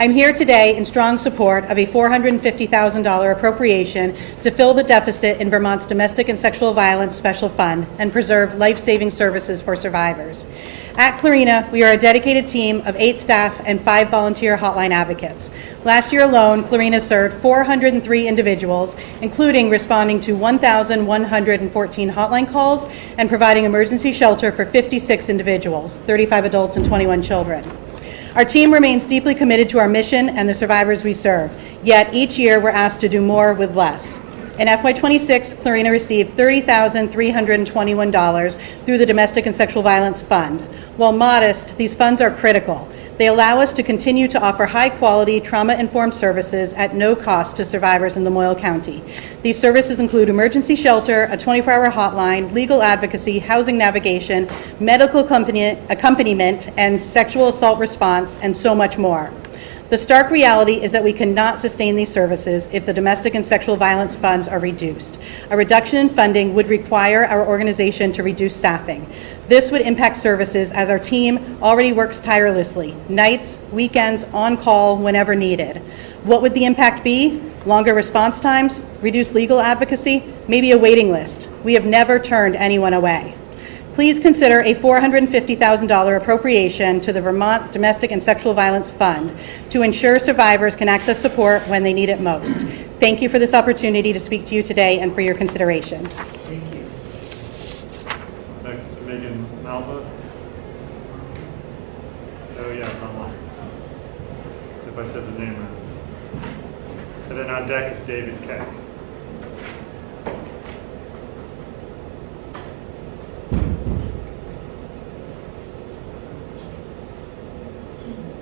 I'm here today in strong support of a $450,000 appropriation to fill the deficit in Vermont's Domestic and Sexual Violence Special Fund and preserve life-saving services for survivors. At Clarina, we are a dedicated team of 8 staff and 5 volunteer hotline advocates. Last year alone, Clarina served 403 individuals, including responding to 1,114 hotline calls and providing emergency shelter for 56 individuals, 35 adults and 21 children. Our team remains deeply committed to our mission and the survivors we serve, yet each year we're asked to do more with less. In FY26, Clarina received $30,321 through the Domestic and Sexual Violence Fund. While modest, these funds are critical. They allow us to continue to offer high-quality, trauma-informed services at no cost to survivors in Lamoille County. These services include emergency shelter, a 24-hour hotline, legal advocacy, housing navigation, medical accompaniment, and sexual assault response, and so much more. The stark reality is that we cannot sustain these services if the domestic and sexual violence funds are reduced. A reduction in funding would require our organization to reduce staffing. This would impact services as our team already works tirelessly, nights, weekends, on call, whenever needed. What would the impact be? Longer response times, reduced legal advocacy, maybe a waiting list. We have never turned anyone away. Please consider a $450,000 appropriation to the Vermont Domestic and Sexual Violence Fund to ensure survivors can access support when they need it most. Thank you for this opportunity to speak to you today and for your consideration. Thank you. Next is Megan Malvo. Oh yeah, it's online. If I said the name right. And then on deck is David Keck.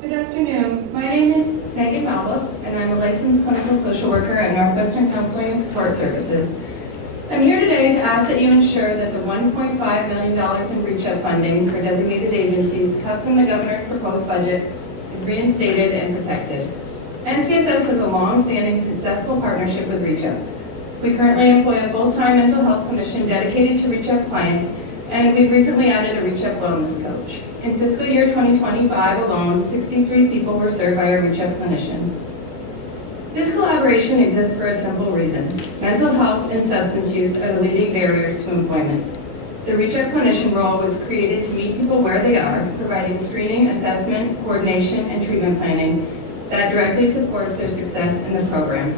Good afternoon. My name is Megan Malvo, and I'm a licensed clinical social worker at Northwestern Counseling and Support Services. I'm here today to ask that you ensure that the $1.5 million in reach-out funding for designated agencies cut from the governor's proposed budget is reinstated and protected. NCSS has a long-standing successful partnership with reach-out. We currently employ a full-time mental health clinician dedicated to reach-out clients, and we've recently added a reach-out wellness coach. In fiscal year 2025 alone, 63 people were served by our reach-out clinician. This collaboration exists for a simple reason. Mental health and substance use are the leading barriers to employment. The reach-out clinician role was created to meet people where they are, providing screening, assessment, coordination, and treatment planning that directly supports their success in the program.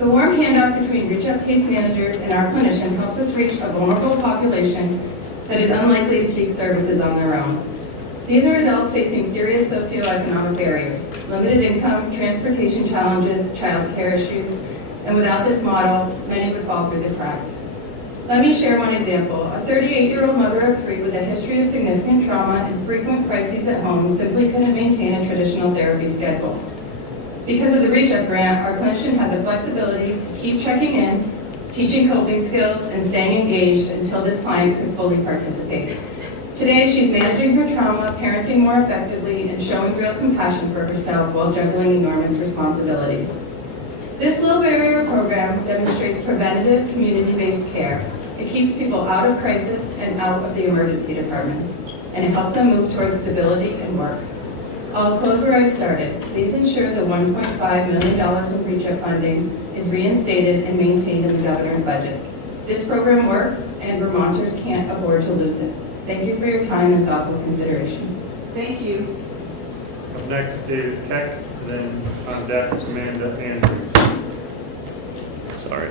The warm handoff between reach-out case managers and our clinician helps us reach a vulnerable population that is unlikely to seek services on their own. These are adults facing serious socioeconomic barriers, limited income, transportation challenges, child care issues, and without this model, many would fall through the cracks. Let me share one example. A 38-year-old mother of 3 with a history of significant trauma and frequent crises at home simply couldn't maintain a traditional therapy schedule. Because of the Reach Up grant, our clinician had the flexibility to keep checking in, teaching coping skills, and staying engaged until this client could fully participate. Today, she's managing her trauma, parenting more effectively, and showing real compassion for herself while juggling enormous responsibilities. This low barrier program demonstrates preventative, community-based care. It keeps people out of crisis and out of the emergency departments, and it helps them move towards stability and work. I'll close where I started. Please ensure the $1.5 million of Reach Up funding is reinstated and maintained in the governor's budget. This program works, and Vermonters can't afford to lose it. Thank you for your time and thoughtful consideration. Thank you. Up next, David Keck, then on deck, Amanda Andrews. Sorry.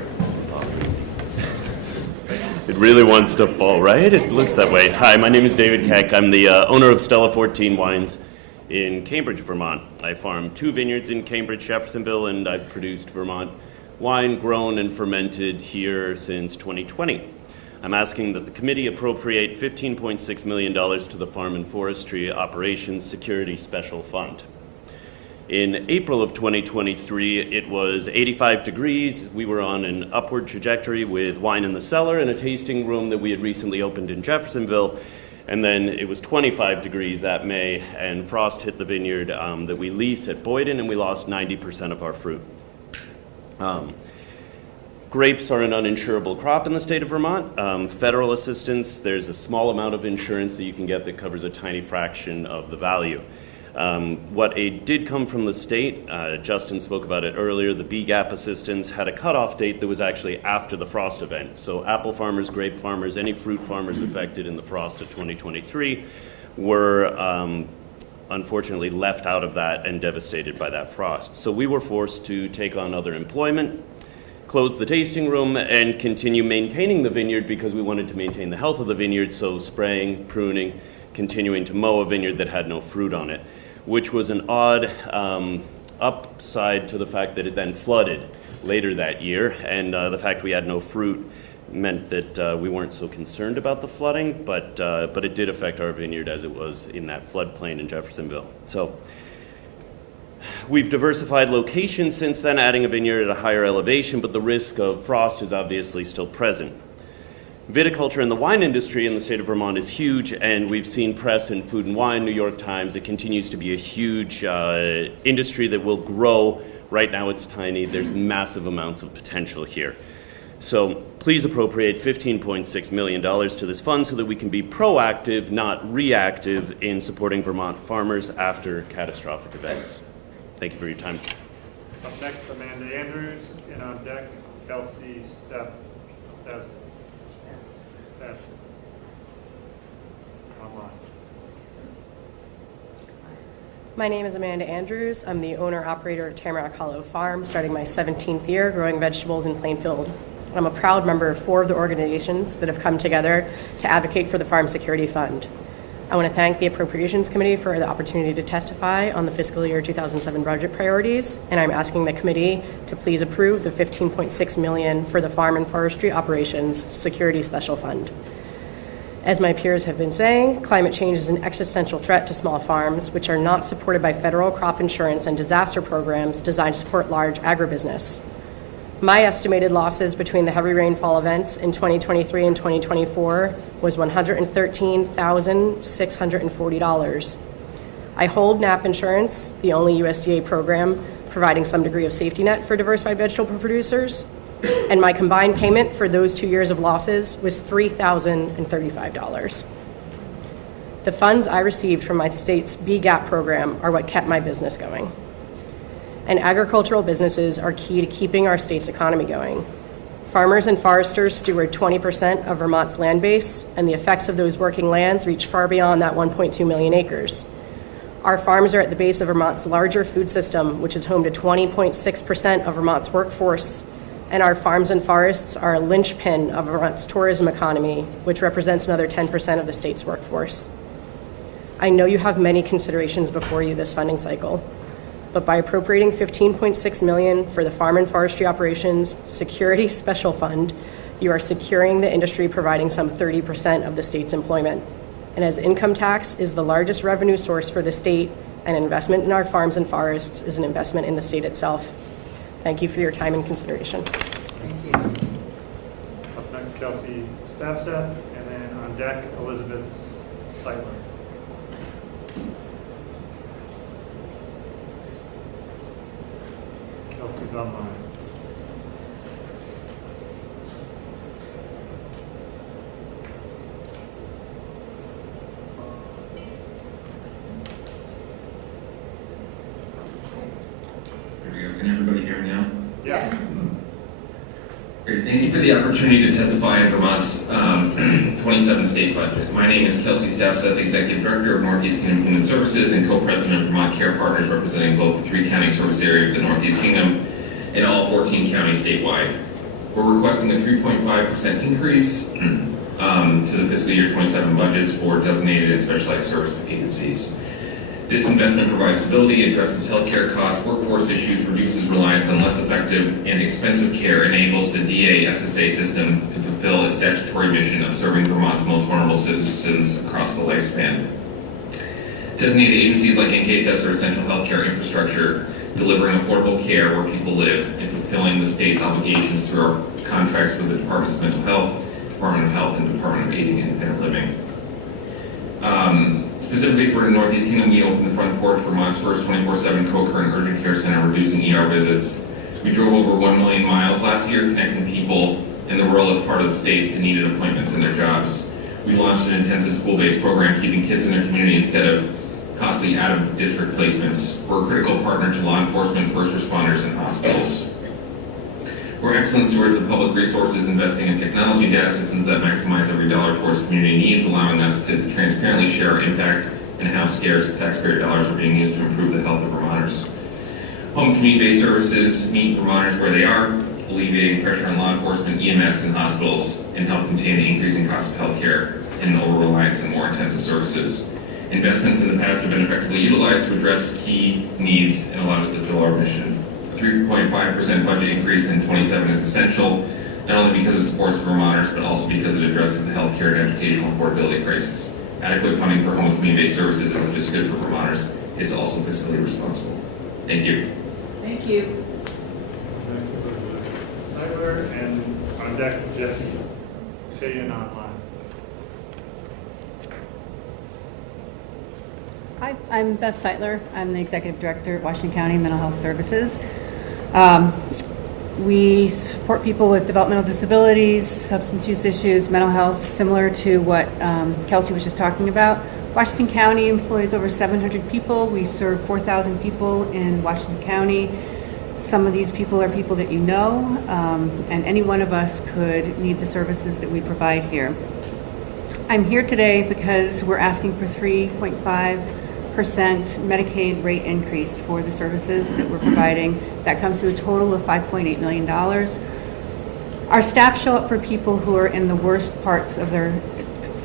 It really wants to fall, right? It looks that way. Hi, my name is David Keck. I'm the owner of Stella 14 Wines in Cambridge, Vermont. I farm 2 vineyards in Cambridge, Jeffersonville, and I've produced Vermont wine grown and fermented here since 2020. I'm asking that the committee appropriate $15.6 million to the Farm and Forestry Operations Security Special Fund. In April of 2023, it was 85 degrees. We were on an upward trajectory with wine in the cellar and a tasting room that we had recently opened in Jeffersonville. And then it was 25 degrees that May, and frost hit the vineyard that we lease at Boyden, and we lost 90% of our fruit. Grapes are an uninsurable crop in the state of Vermont. Federal assistance, there's a small amount of insurance that you can get that covers a tiny fraction of the value. What aid did come from the state, Justin spoke about it earlier, the BGAP assistance had a cutoff date that was actually after the frost event. So apple farmers, grape farmers, any fruit farmers affected in the frost of 2023 were unfortunately left out of that and devastated by that frost. So we were forced to take on other employment, close the tasting room, and continue maintaining the vineyard because we wanted to maintain the health of the vineyard, so spraying, pruning, continuing to mow a vineyard that had no fruit on it, which was an odd upside to the fact that it then flooded later that year, and the fact we had no fruit meant that we weren't so concerned about the flooding, but it did affect our vineyard as it was in that floodplain in Jeffersonville. So we've diversified locations since then, adding a vineyard at a higher elevation, but the risk of frost is obviously still present. Viticulture in the wine industry in the state of Vermont is huge, and we've seen press in Food and Wine, New York Times. It continues to be a huge industry that will grow. Right now it's tiny. There's massive amounts of potential here. So please appropriate $15.6 million to this fund so that we can be proactive, not reactive, in supporting Vermont farmers after catastrophic events. Thank you for your time. Up next, Amanda Andrews, and on deck, Kelsey Steff. Online. My name is Amanda Andrews. I'm the owner-operator of Tamarack Hollow Farm, starting my 17th year growing vegetables in Plainfield. I'm a proud member of 4 of the organizations that have come together to advocate for the Farm Security Fund. I want to thank the Appropriations Committee for the opportunity to testify on the fiscal year 2007 budget priorities, and I'm asking the committee to please approve the $15.6 million for the Farm and Forestry Operations Security Special Fund. As my peers have been saying, climate change is an existential threat to small farms, which are not supported by federal crop insurance and disaster programs designed to support large agribusiness. My estimated losses between the heavy rainfall events in 2023 and 2024 was $113,640. I hold NAP insurance, the only USDA program providing some degree of safety net for diversified vegetable producers, and my combined payment for those 2 years of losses was $3,035. The funds I received from my state's BGAP program are what kept my business going. And agricultural businesses are key to keeping our state's economy going. Farmers and foresters steward 20% of Vermont's land base, and the effects of those working lands reach far beyond that 1.2 million acres. Our farms are at the base of Vermont's larger food system, which is home to 20.6% of Vermont's workforce, and our farms and forests are a linchpin of Vermont's tourism economy, which represents another 10% of the state's workforce. I know you have many considerations before you this funding cycle, but by appropriating $15.6 million for the Farm and Forestry Operations Security Special Fund, you are securing the industry providing some 30% of the state's employment. And as income tax is the largest revenue source for the state, an investment in our farms and forests is an investment in the state itself. Thank you for your time and consideration. Up next, Kelsey Staffseth, and then on deck, Elizabeth Seidler. Kelsey's online. Can everybody hear me now? Yes. Great. Thank you for the opportunity to testify in Vermont's 27 state budget. My name is Kelsey Staffseth, Executive Director of Northeast Kingdom Human Services and Co-President of Vermont Care Partners, representing both the 3-county service area of the Northeast Kingdom and all 14 counties statewide. We're requesting a 3.5% increase to the fiscal year 27 budgets for designated and specialized service agencies. This investment provides stability, addresses healthcare costs, workforce issues, reduces reliance on less effective and expensive care, enables the DA-SSA system to fulfill its statutory mission of serving Vermont's most vulnerable citizens across the lifespan. Designated agencies like NKTES are essential healthcare infrastructure, delivering affordable care where people live and fulfilling the state's obligations through our contracts with the Departments of Mental Health, Department of Health, and Department of Aging and Independent Living. Specifically for the Northeast Kingdom, we opened the front porch for Vermont's first 24/7 co-current urgent care center, reducing ER visits. We drove over 1 million miles last year, connecting people in the rural as part of the states to needed appointments in their jobs. We launched an intensive school-based program, keeping kids in their community instead of costly out-of-district placements. We're a critical partner to law enforcement, first responders, and hospitals. We're excellent stewards of public resources, investing in technology data systems that maximize every dollar towards community needs, allowing us to transparently share our impact and how scarce taxpayer dollars are being used to improve the health of Vermonters. Home community-based services meet Vermonters where they are, alleviating pressure on law enforcement, EMS, and hospitals, and help contain the increasing cost of healthcare and over-reliance on more intensive services. Investments in the past have been effectively utilized to address key needs and allow us to fulfill our mission. A 3.5% budget increase in 27 is essential, not only because it supports Vermonters, but also because it addresses the healthcare and educational affordability crisis. Adequate funding for home and community-based services isn't just good for Vermonters, it's also fiscally responsible. Thank you. Thank you. Next, Elizabeth Seidler, and on deck, Jesse Shayan online. Hi, I'm Beth Seidler. I'm the Executive Director at Washington County Mental Health Services. We support people with developmental disabilities, substance use issues, mental health, similar to what Kelsey was just talking about. Washington County employs over 700 people. We serve 4,000 people in Washington County. Some of these people are people that you know, and any one of us could need the services that we provide here. I'm here today because we're asking for 3.5% Medicaid rate increase for the services that we're providing. That comes to a total of $5.8 million. Our staff show up for people who are in the worst parts of their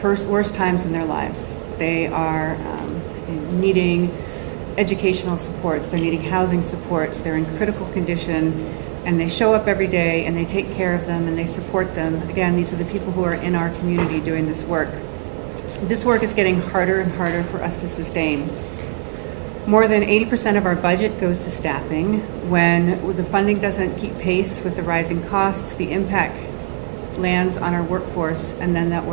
worst times in their lives. They are needing educational supports, they're needing housing supports, they're in critical condition, and they show up every day and they take care of them and they support them. Again, these are the people who are in our community doing this work. This work is getting harder and harder for us to sustain. More than 80% of our budget goes to staffing. When the funding doesn't keep pace with the rising costs, the impact lands on our workforce, and then that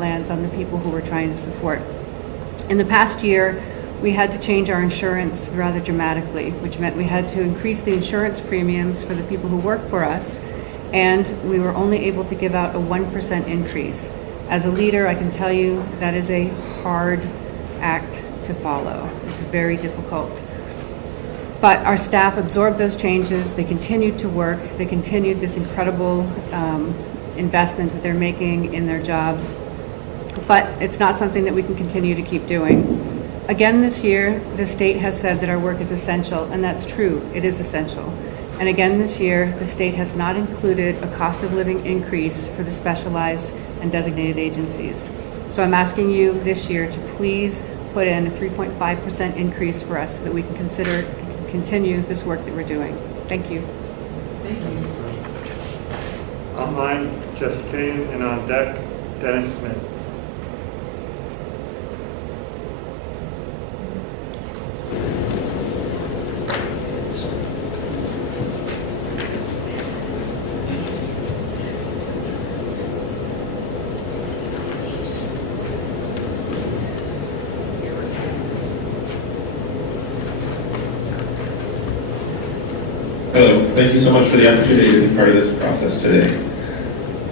lands on the people who we're trying to support. In the past year, we had to change our insurance rather dramatically, which meant we had to increase the insurance premiums for the people who work for us, and we were only able to give out a 1% increase. As a leader, I can tell you that is a hard act to follow. It's very difficult. But our staff absorbed those changes, they continued to work, they continued this incredible investment that they're making in their jobs. But it's not something that we can continue to keep doing. Again this year, the state has said that our work is essential, and that's true, it is essential. And again this year, the state has not included a cost of living increase for the specialized and designated agencies. So I'm asking you this year to please put in a 3.5% increase for us so that we can consider and continue this work that we're doing. Thank you. Thank you. Online, Jessica Kane, and on deck, Dennis Smith. Hello, thank you so much for the opportunity to be part of this process today.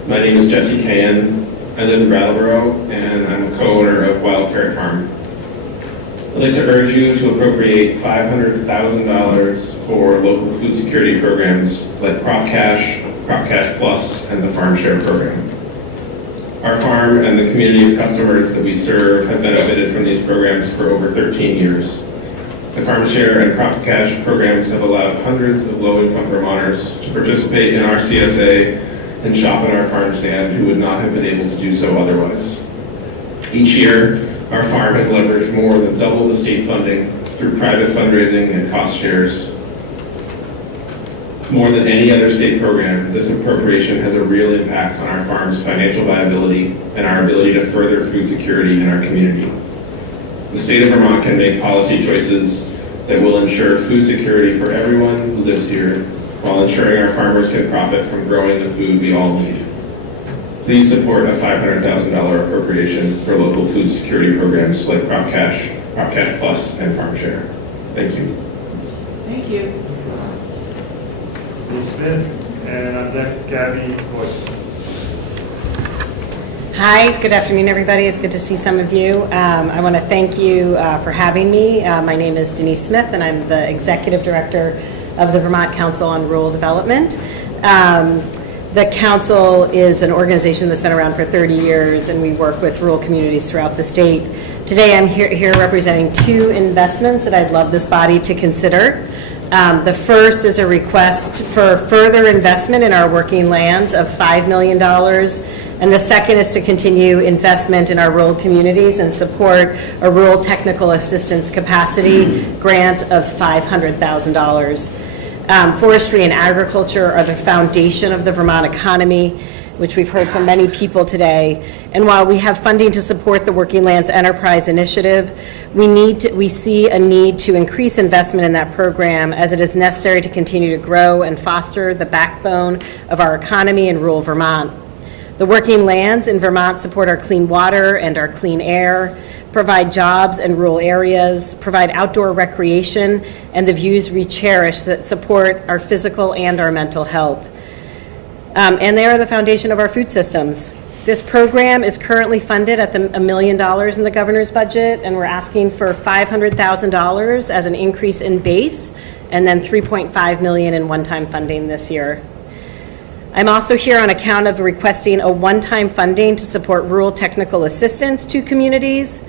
My name is Jesse Cahan. I live in Brattleboro, and I'm a co-owner of Wild Carrot Farm. I'd like to urge you to appropriate $500,000 for local food security programs like Crop Cash Plus, and the Farm Share program. Our farm and the community of customers that we serve have benefited from these programs for over 13 years. The Farm Share and Crop Cash programs have allowed hundreds of low-income Vermonters to participate in our CSA and shop at our farm stand who would not have been able to do so otherwise. Each year, our farm has leveraged more than double the state funding through private fundraising and cost shares. More than any other state program, this appropriation has a real impact on our farm's financial viability and our ability to further food security in our community. The state of Vermont can make policy choices that will ensure food security for everyone who lives here, while ensuring our farmers can profit from growing the food we all need. Please support a $500,000 appropriation for local food security programs like Crop Cash Plus, and Farm Share. Thank you. Thank you. Lee Smith, and on deck, Gabby Boyce. Hi, good afternoon, everybody. It's good to see some of you. I want to thank you for having me. My name is Denise Smith, and I'm the Executive Director of the Vermont Council on Rural Development. The Council is an organization that's been around for 30 years, and we work with rural communities throughout the state. Today, I'm here representing two investments that I'd love this body to consider. The first is a request for further investment in our working lands of $5 million. And the second is to continue investment in our rural communities and support a rural technical assistance capacity grant of $500,000. Forestry and agriculture are the foundation of the Vermont economy, which we've heard from many people today. And while we have funding to support the Working Lands Enterprise Initiative, we see a need to increase investment in that program as it is necessary to continue to grow and foster the backbone of our economy in rural Vermont. The working lands in Vermont support our clean water and our clean air, provide jobs in rural areas, provide outdoor recreation, and the views we cherish that support our physical and our mental health. And they are the foundation of our food systems. This program is currently funded at $1 million in the governor's budget, and we're asking for $500,000 as an increase in base, and then $3.5 million in one-time funding this year. I'm also here on account of requesting a one-time funding to support rural technical assistance to communities.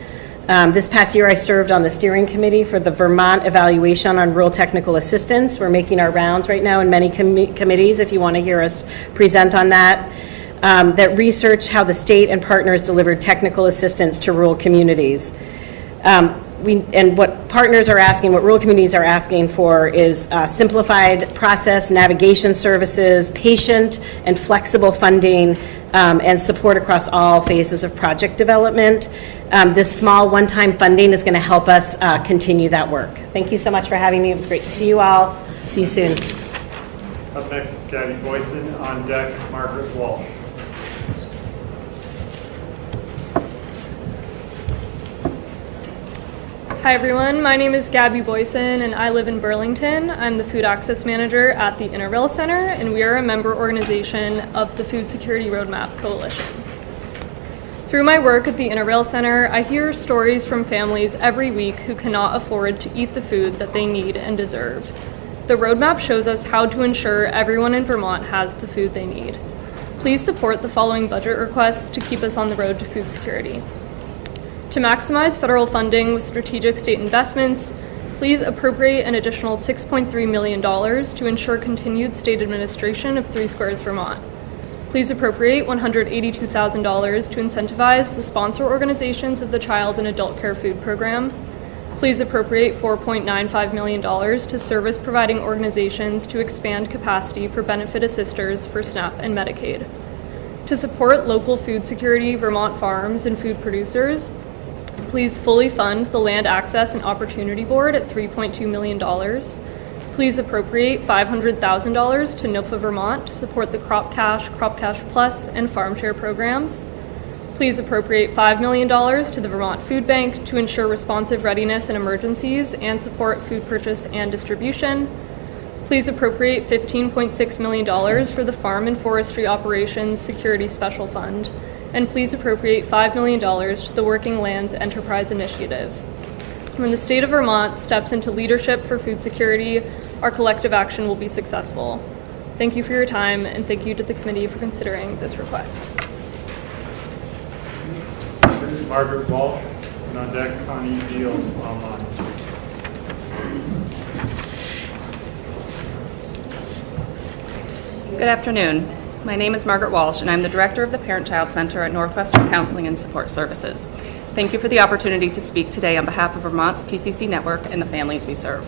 This past year, I served on the steering committee for the Vermont Evaluation on Rural Technical Assistance. We're making our rounds right now in many committees, if you want to hear us present on that, that research how the state and partners delivered technical assistance to rural communities. And what partners are asking, what rural communities are asking for is simplified process, navigation services, patient and flexible funding, and support across all phases of project development. This small one-time funding is going to help us continue that work. Thank you so much for having me. It was great to see you all. See you soon. Up next, Gabby Boyson. On deck, Margaret Walsh. Hi everyone, my name is Gabby Boyson and I live in Burlington. I'm the Food Access Manager at the Interrail Center, and we are a member organization of the Food Security Roadmap Coalition. Through my work at the Interrail Center, I hear stories from families every week who cannot afford to eat the food that they need and deserve. The roadmap shows us how to ensure everyone in Vermont has the food they need. Please support the following budget requests to keep us on the road to food security. To maximize federal funding with strategic state investments, please appropriate an additional $6.3 million to ensure continued state administration of 3 Squares Vermont. Please appropriate $182,000 to incentivize the sponsor organizations of the Child and Adult Care Food Program. Please appropriate $4.95 million to service providing organizations to expand capacity for benefit assisters for SNAP and Medicaid. To support local food security, Vermont farms, and food producers, please fully fund the Land Access and Opportunity Board at $3.2 million. Please appropriate $500,000 to NOFA Vermont to support the Crop Cash Plus, and Farm Share programs. Please appropriate $5 million to the Vermont Food Bank to ensure responsive readiness in emergencies and support food purchase and distribution. Please appropriate $15.6 million for the Farm and Forestry Operations Security Special Fund. And please appropriate $5 million to the Working Lands Enterprise Initiative. When the state of Vermont steps into leadership for food security, our collective action will be successful. Thank you for your time, and thank you to the committee for considering this request. Margaret Walsh, and on deck, Connie Deal online. Good afternoon. My name is Margaret Walsh, and I'm the Director of the Parent-Child Center at Northwestern Counseling and Support Services. Thank you for the opportunity to speak today on behalf of Vermont's PCC network and the families we serve.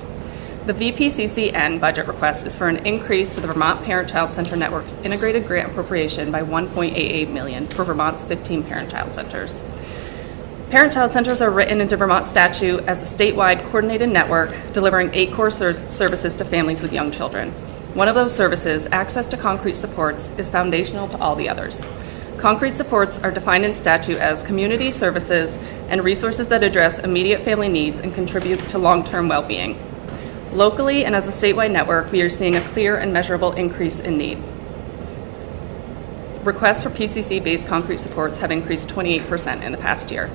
The VPCCN budget request is for an increase to the Vermont Parent-Child Center Network's integrated grant appropriation by $1.88 million for Vermont's 15 parent-child centers. Parent-child centers are written into Vermont statute as a statewide coordinated network delivering 8 core services to families with young children. One of those services, access to concrete supports, is foundational to all the others. Concrete supports are defined in statute as community services and resources that address immediate family needs and contribute to long-term well-being. Locally and as a statewide network, we are seeing a clear and measurable increase in need. Requests for PCC-based concrete supports have increased 28% in the past year.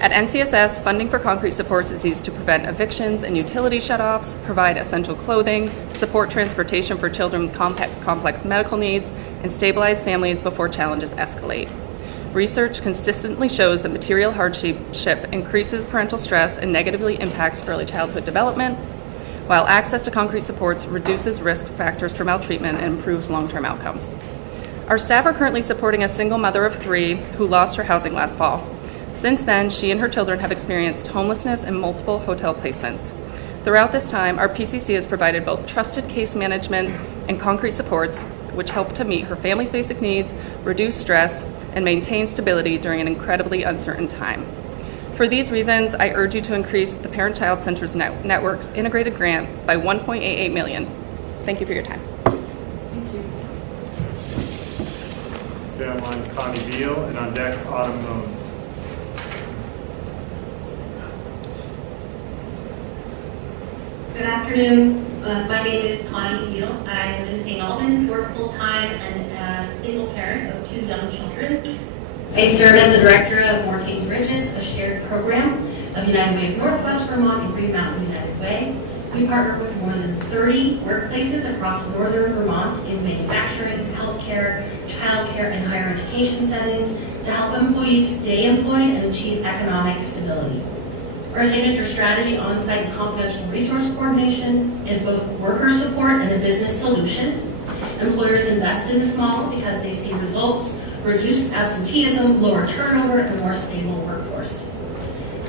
At NCSS, funding for concrete supports is used to prevent evictions and utility shutoffs, provide essential clothing, support transportation for children with complex medical needs, and stabilize families before challenges escalate. Research consistently shows that material hardship increases parental stress and negatively impacts early childhood development, while access to concrete supports reduces risk factors for maltreatment and improves long-term outcomes. Our staff are currently supporting a single mother of 3 who lost her housing last fall. Since then, she and her children have experienced homelessness and multiple hotel placements. Throughout this time, our PCC has provided both trusted case management and concrete supports, which help to meet her family's basic needs, reduce stress, and maintain stability during an incredibly uncertain time. For these reasons, I urge you to increase the Parent-Child Centers Network's integrated grant by $1.88 million. Thank you for your time. Okay, online, Connie Deal, and on deck, Autumn Moon. Good afternoon. My name is Connie Beal. I live in St. Albans, work full-time, and a single parent of 2 young children. I serve as the director of Working Bridges, a shared program of United Way of Northwest Vermont and Green Mountain United Way. We partner with more than 30 workplaces across northern Vermont in manufacturing, healthcare, childcare, and higher education settings to help employees stay employed and achieve economic stability. Our signature strategy, on-site and confidential resource coordination, is both worker support and a business solution. Employers invest in this model because they see results, reduced absenteeism, lower turnover, and a more stable workforce.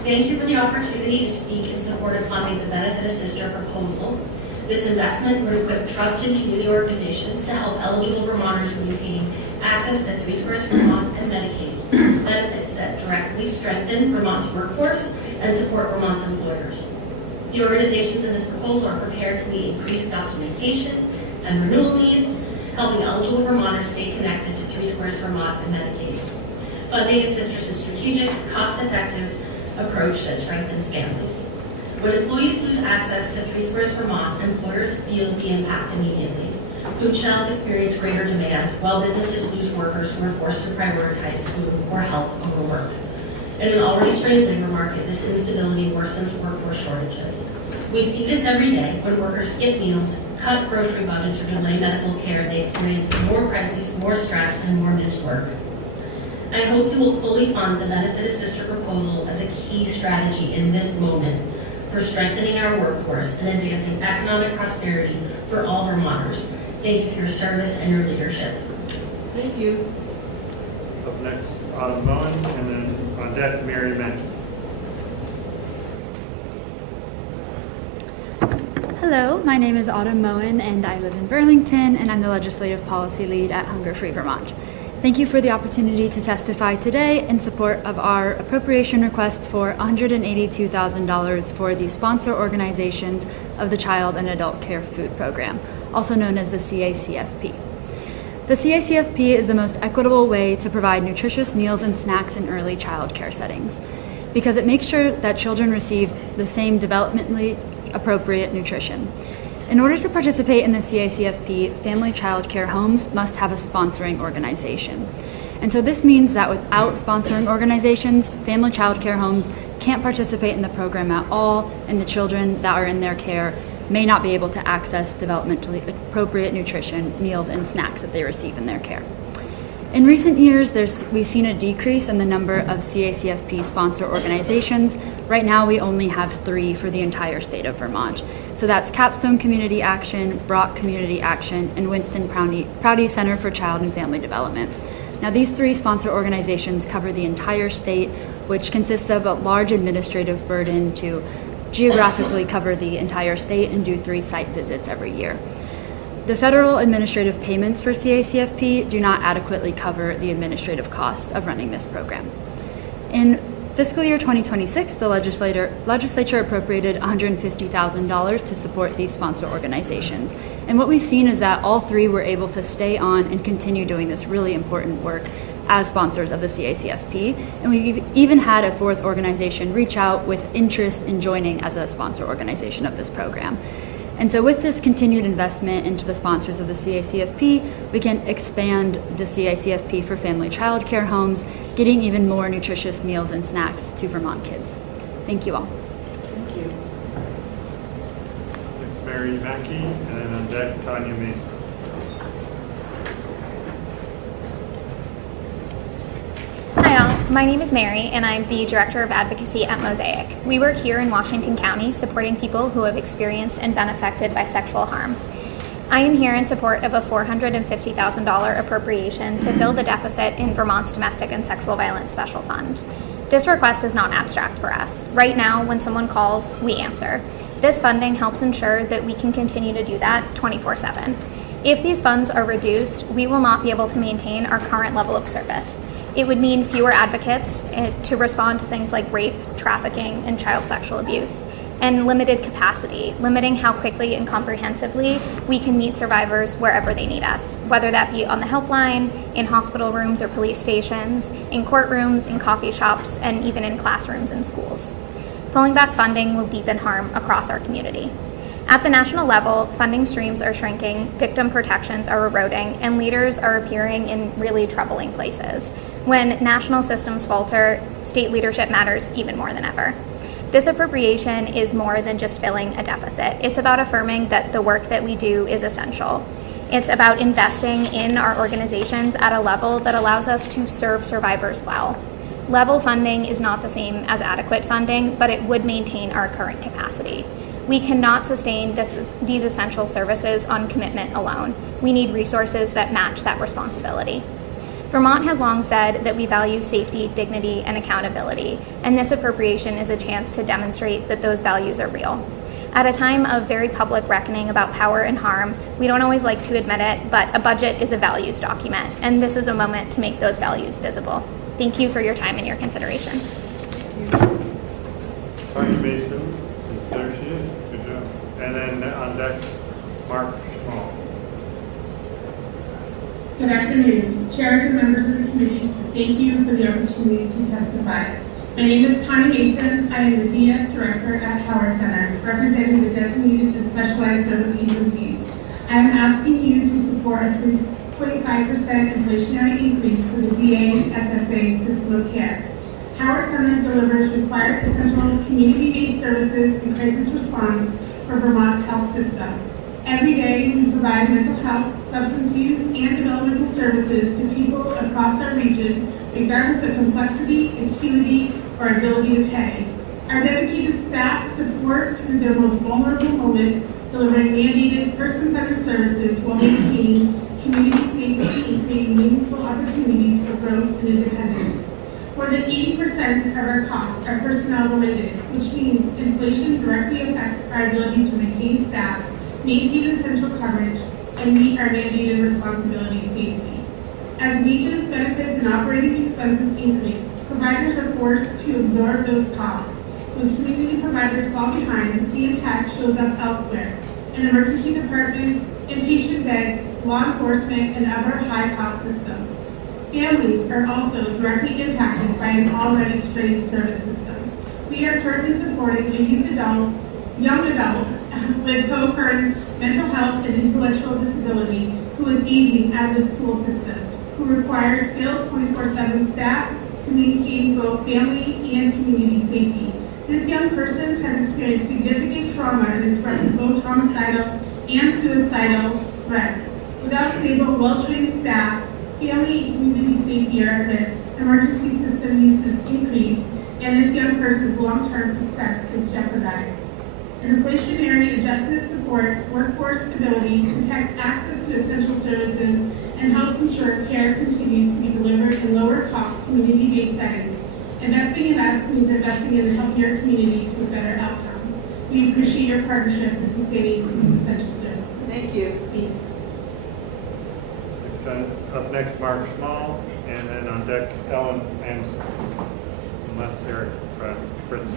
Thank you for the opportunity to speak in support of funding the Benefit Assister proposal. This investment would equip trusted community organizations to help eligible Vermonters maintain access to 3 Squares Vermont and Medicaid, benefits that directly strengthen Vermont's workforce and support Vermont's employers. The organizations in this proposal are prepared to meet increased documentation and renewal needs, helping eligible Vermonters stay connected to 3 Squares Vermont and Medicaid. Funding Assisters is a strategic, cost-effective approach that strengthens families. When employees lose access to 3 Squares Vermont, employers feel the impact immediately. Food shelves experience greater demand, while businesses lose workers who are forced to prioritize food or health over work. In an already strained labor market, this instability worsens workforce shortages. We see this every day when workers skip meals, cut grocery budgets, or delay medical care. They experience more crises, more stress, and more missed work. I hope you will fully fund the Benefit Assister proposal as a key strategy in this moment for strengthening our workforce and advancing economic prosperity for all Vermonters. Thank you for your service and your leadership. Thank you. Up next, Autumn Moen, and then on deck, Mary Menton. Hello, my name is Autumn Moen, and I live in Burlington, and I'm the Legislative Policy Lead at Hunger Free Vermont. Thank you for the opportunity to testify today in support of our appropriation request for $182,000 for the sponsor organizations of the Child and Adult Care Food Program, also known as the CACFP. The CACFP is the most equitable way to provide nutritious meals and snacks in early child care settings because it makes sure that children receive the same developmentally appropriate nutrition. In order to participate in the CACFP, family child care homes must have a sponsoring organization. And so this means that without sponsoring organizations, family child care homes can't participate in the program at all, and the children that are in their care may not be able to access developmentally appropriate nutrition, meals, and snacks that they receive in their care. In recent years, we've seen a decrease in the number of CACFP sponsor organizations. Right now, we only have 3 for the entire state of Vermont. So that's Capstone Community Action, Brock Community Action, and Winston Prouty Center for Child and Family Development. Now, these 3 sponsor organizations cover the entire state, which consists of a large administrative burden to geographically cover the entire state and do 3 site visits every year. The federal administrative payments for CACFP do not adequately cover the administrative costs of running this program. In fiscal year 2026, the legislature appropriated $150,000 to support these sponsor organizations. And what we've seen is that all 3 were able to stay on and continue doing this really important work as sponsors of the CACFP. And we've even had a 4th organization reach out with interest in joining as a sponsor organization of this program. And so with this continued investment into the sponsors of the CACFP, we can expand the CACFP for family child care homes, getting even more nutritious meals and snacks to Vermont kids. Thank you all. Thank you. Thanks, Mary Mackey, and then on deck, Tanya Mason. Hi all, my name is Mary and I'm the Director of Advocacy at Mosaic. We work here in Washington County supporting people who have experienced and been affected by sexual harm. I am here in support of a $450,000 appropriation to fill the deficit in Vermont's Domestic and Sexual Violence Special Fund. This request is not abstract for us. Right now, when someone calls, we answer. This funding helps ensure that we can continue to do that 24/7. If these funds are reduced, we will not be able to maintain our current level of service. It would mean fewer advocates to respond to things like rape, trafficking, and child sexual abuse, and limited capacity, limiting how quickly and comprehensively we can meet survivors wherever they need us, whether that be on the helpline, in hospital rooms or police stations, in courtrooms, in coffee shops, and even in classrooms and schools. Pulling back funding will deepen harm across our community. At the national level, funding streams are shrinking, victim protections are eroding, and leaders are appearing in really troubling places. When national systems falter, state leadership matters even more than ever. This appropriation is more than just filling a deficit. It's about affirming that the work that we do is essential. It's about investing in our organizations at a level that allows us to serve survivors well. Level funding is not the same as adequate funding, but it would maintain our current capacity. We cannot sustain these essential services on commitment alone. We need resources that match that responsibility. Vermont has long said that we value safety, dignity, and accountability, and this appropriation is a chance to demonstrate that those values are real. At a time of very public reckoning about power and harm, we don't always like to admit it, but a budget is a values document, and this is a moment to make those values visible. Thank you for your time and your consideration. Tanya Mason, there she is. Good job. And then on deck, Mark Schmall. Good afternoon, chairs and members of the committees. Thank you for the opportunity to testify. My name is Tanya Mason. I am the DS Director at Howard Center, representing the designated and specialized service agencies. I am asking you to support a 3.5% inflationary increase for the DA and SSA system of care. Howard Center delivers required essential community-based services and crisis response for Vermont's health system. Every day, we provide mental health, substance use, and developmental services to people across our region, regardless of complexity, acuity, or ability to pay. Our dedicated staff support through their most vulnerable moments, delivering mandated person-centered services while maintaining community safety and creating meaningful opportunities for growth and independence. More than 80% of our costs are personnel related, which means inflation directly affects our ability to retain staff, maintain essential coverage, and meet our mandated responsibilities safely. As wages, benefits, and operating expenses increase, providers are forced to absorb those costs. When community providers fall behind, the impact shows up elsewhere, in emergency departments, inpatient beds, law enforcement, and other high-cost systems. Families are also directly impacted by an already strained service system. We are currently supporting a young adult with co-occurring mental health and intellectual disability who is aging out of the school system, who requires skilled 24/7 staff to maintain both family and community safety. This young person has experienced significant trauma and expresses both homicidal and suicidal threats. Without stable, well-trained staff, family and community safety are at risk, emergency system uses increase, and this young person's long-term success is jeopardized. An inflationary adjustment supports workforce stability, protects access to essential services, and helps ensure care continues to be delivered in lower-cost, community-based settings. Investing in us means investing in healthier communities with better outcomes. We appreciate your partnership in sustaining these essential services. Thank you. Up next, Mark Schmall, and then on deck, Ellen Anderson, unless Eric Fritz.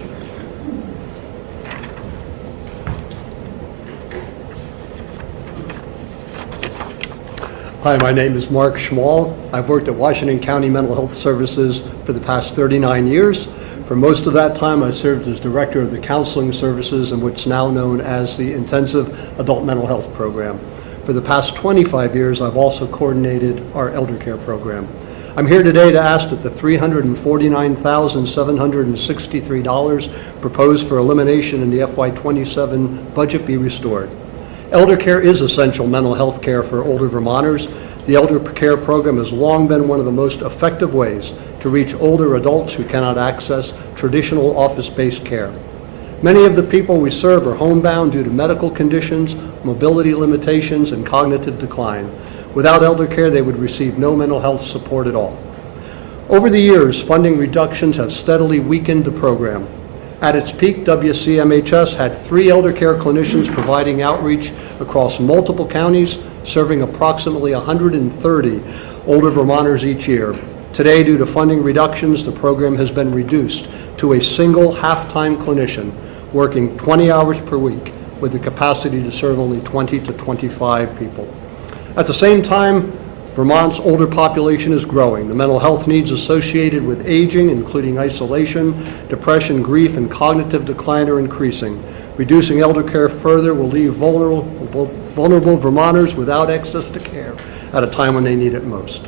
Hi, my name is Mark Schmall. I've worked at Washington County Mental Health Services for the past 39 years. For most of that time, I served as director of the counseling services in what's now known as the Intensive Adult Mental Health Program. For the past 25 years, I've also coordinated our elder care program. I'm here today to ask that the $349,763 proposed for elimination in the FY27 budget be restored. Elder care is essential mental health care for older Vermonters. The elder care program has long been one of the most effective ways to reach older adults who cannot access traditional office-based care. Many of the people we serve are homebound due to medical conditions, mobility limitations, and cognitive decline. Without elder care, they would receive no mental health support at all. Over the years, funding reductions have steadily weakened the program. At its peak, WCMHS had 3 elder care clinicians providing outreach across multiple counties, serving approximately 130 older Vermonters each year. Today, due to funding reductions, the program has been reduced to a single half-time clinician working 20 hours per week with the capacity to serve only 20 to 25 people. At the same time, Vermont's older population is growing. The mental health needs associated with aging, including isolation, depression, grief, and cognitive decline, are increasing. Reducing elder care further will leave vulnerable Vermonters without access to care at a time when they need it most.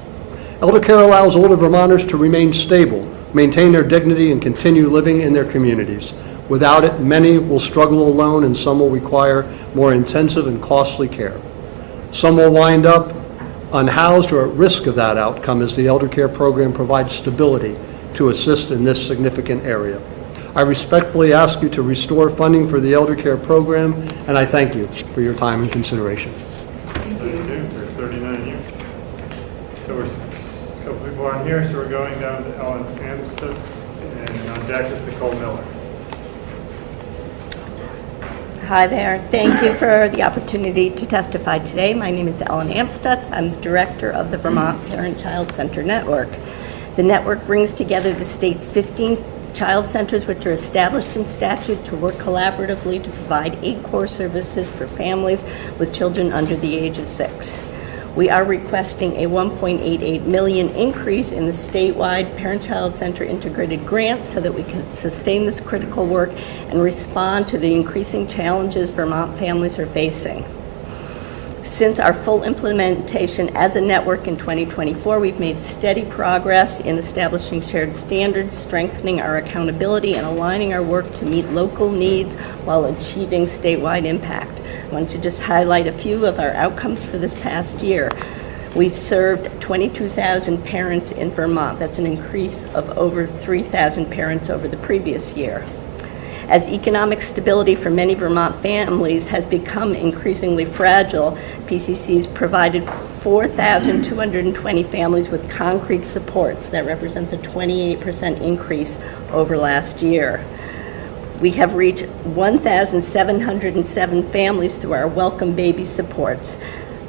Elder care allows older Vermonters to remain stable, maintain their dignity, and continue living in their communities. Without it, many will struggle alone, and some will require more intensive and costly care. Some will wind up unhoused or at risk of that outcome, as the elder care program provides stability to assist in this significant area. I respectfully ask you to restore funding for the elder care program, and I thank you for your time and consideration. Thank you. For 39 years. So we're a couple people on here, so we're going down to Ellen Amstutz, and on deck is Nicole Miller. Hi there. Thank you for the opportunity to testify today. My name is Ellen Amstutz. I'm the director of the Vermont Parent-Child Center Network. The network brings together the state's 15 child centers, which are established in statute to work collaboratively to provide 8 core services for families with children under the age of 6. We are requesting a $1.88 million increase in the statewide Parent-Child Center integrated grant so that we can sustain this critical work and respond to the increasing challenges Vermont families are facing. Since our full implementation as a network in 2024, we've made steady progress in establishing shared standards, strengthening our accountability, and aligning our work to meet local needs while achieving statewide impact. I want to just highlight a few of our outcomes for this past year. We've served 22,000 parents in Vermont. That's an increase of over 3,000 parents over the previous year. As economic stability for many Vermont families has become increasingly fragile, PCC's provided 4,220 families with concrete supports. That represents a 28% increase over last year. We have reached 1,707 families through our Welcome Baby supports.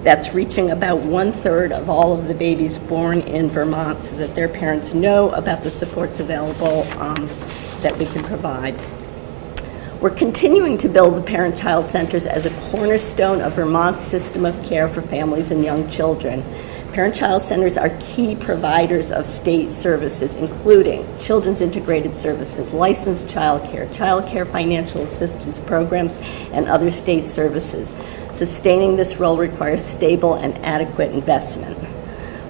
That's reaching about 1/3 of all of the babies born in Vermont so that their parents know about the supports available that we can provide. We're continuing to build the parent-child centers as a cornerstone of Vermont's system of care for families and young children. Parent-child centers are key providers of state services, including children's integrated services, licensed child care financial assistance programs, and other state services. Sustaining this role requires stable and adequate investment.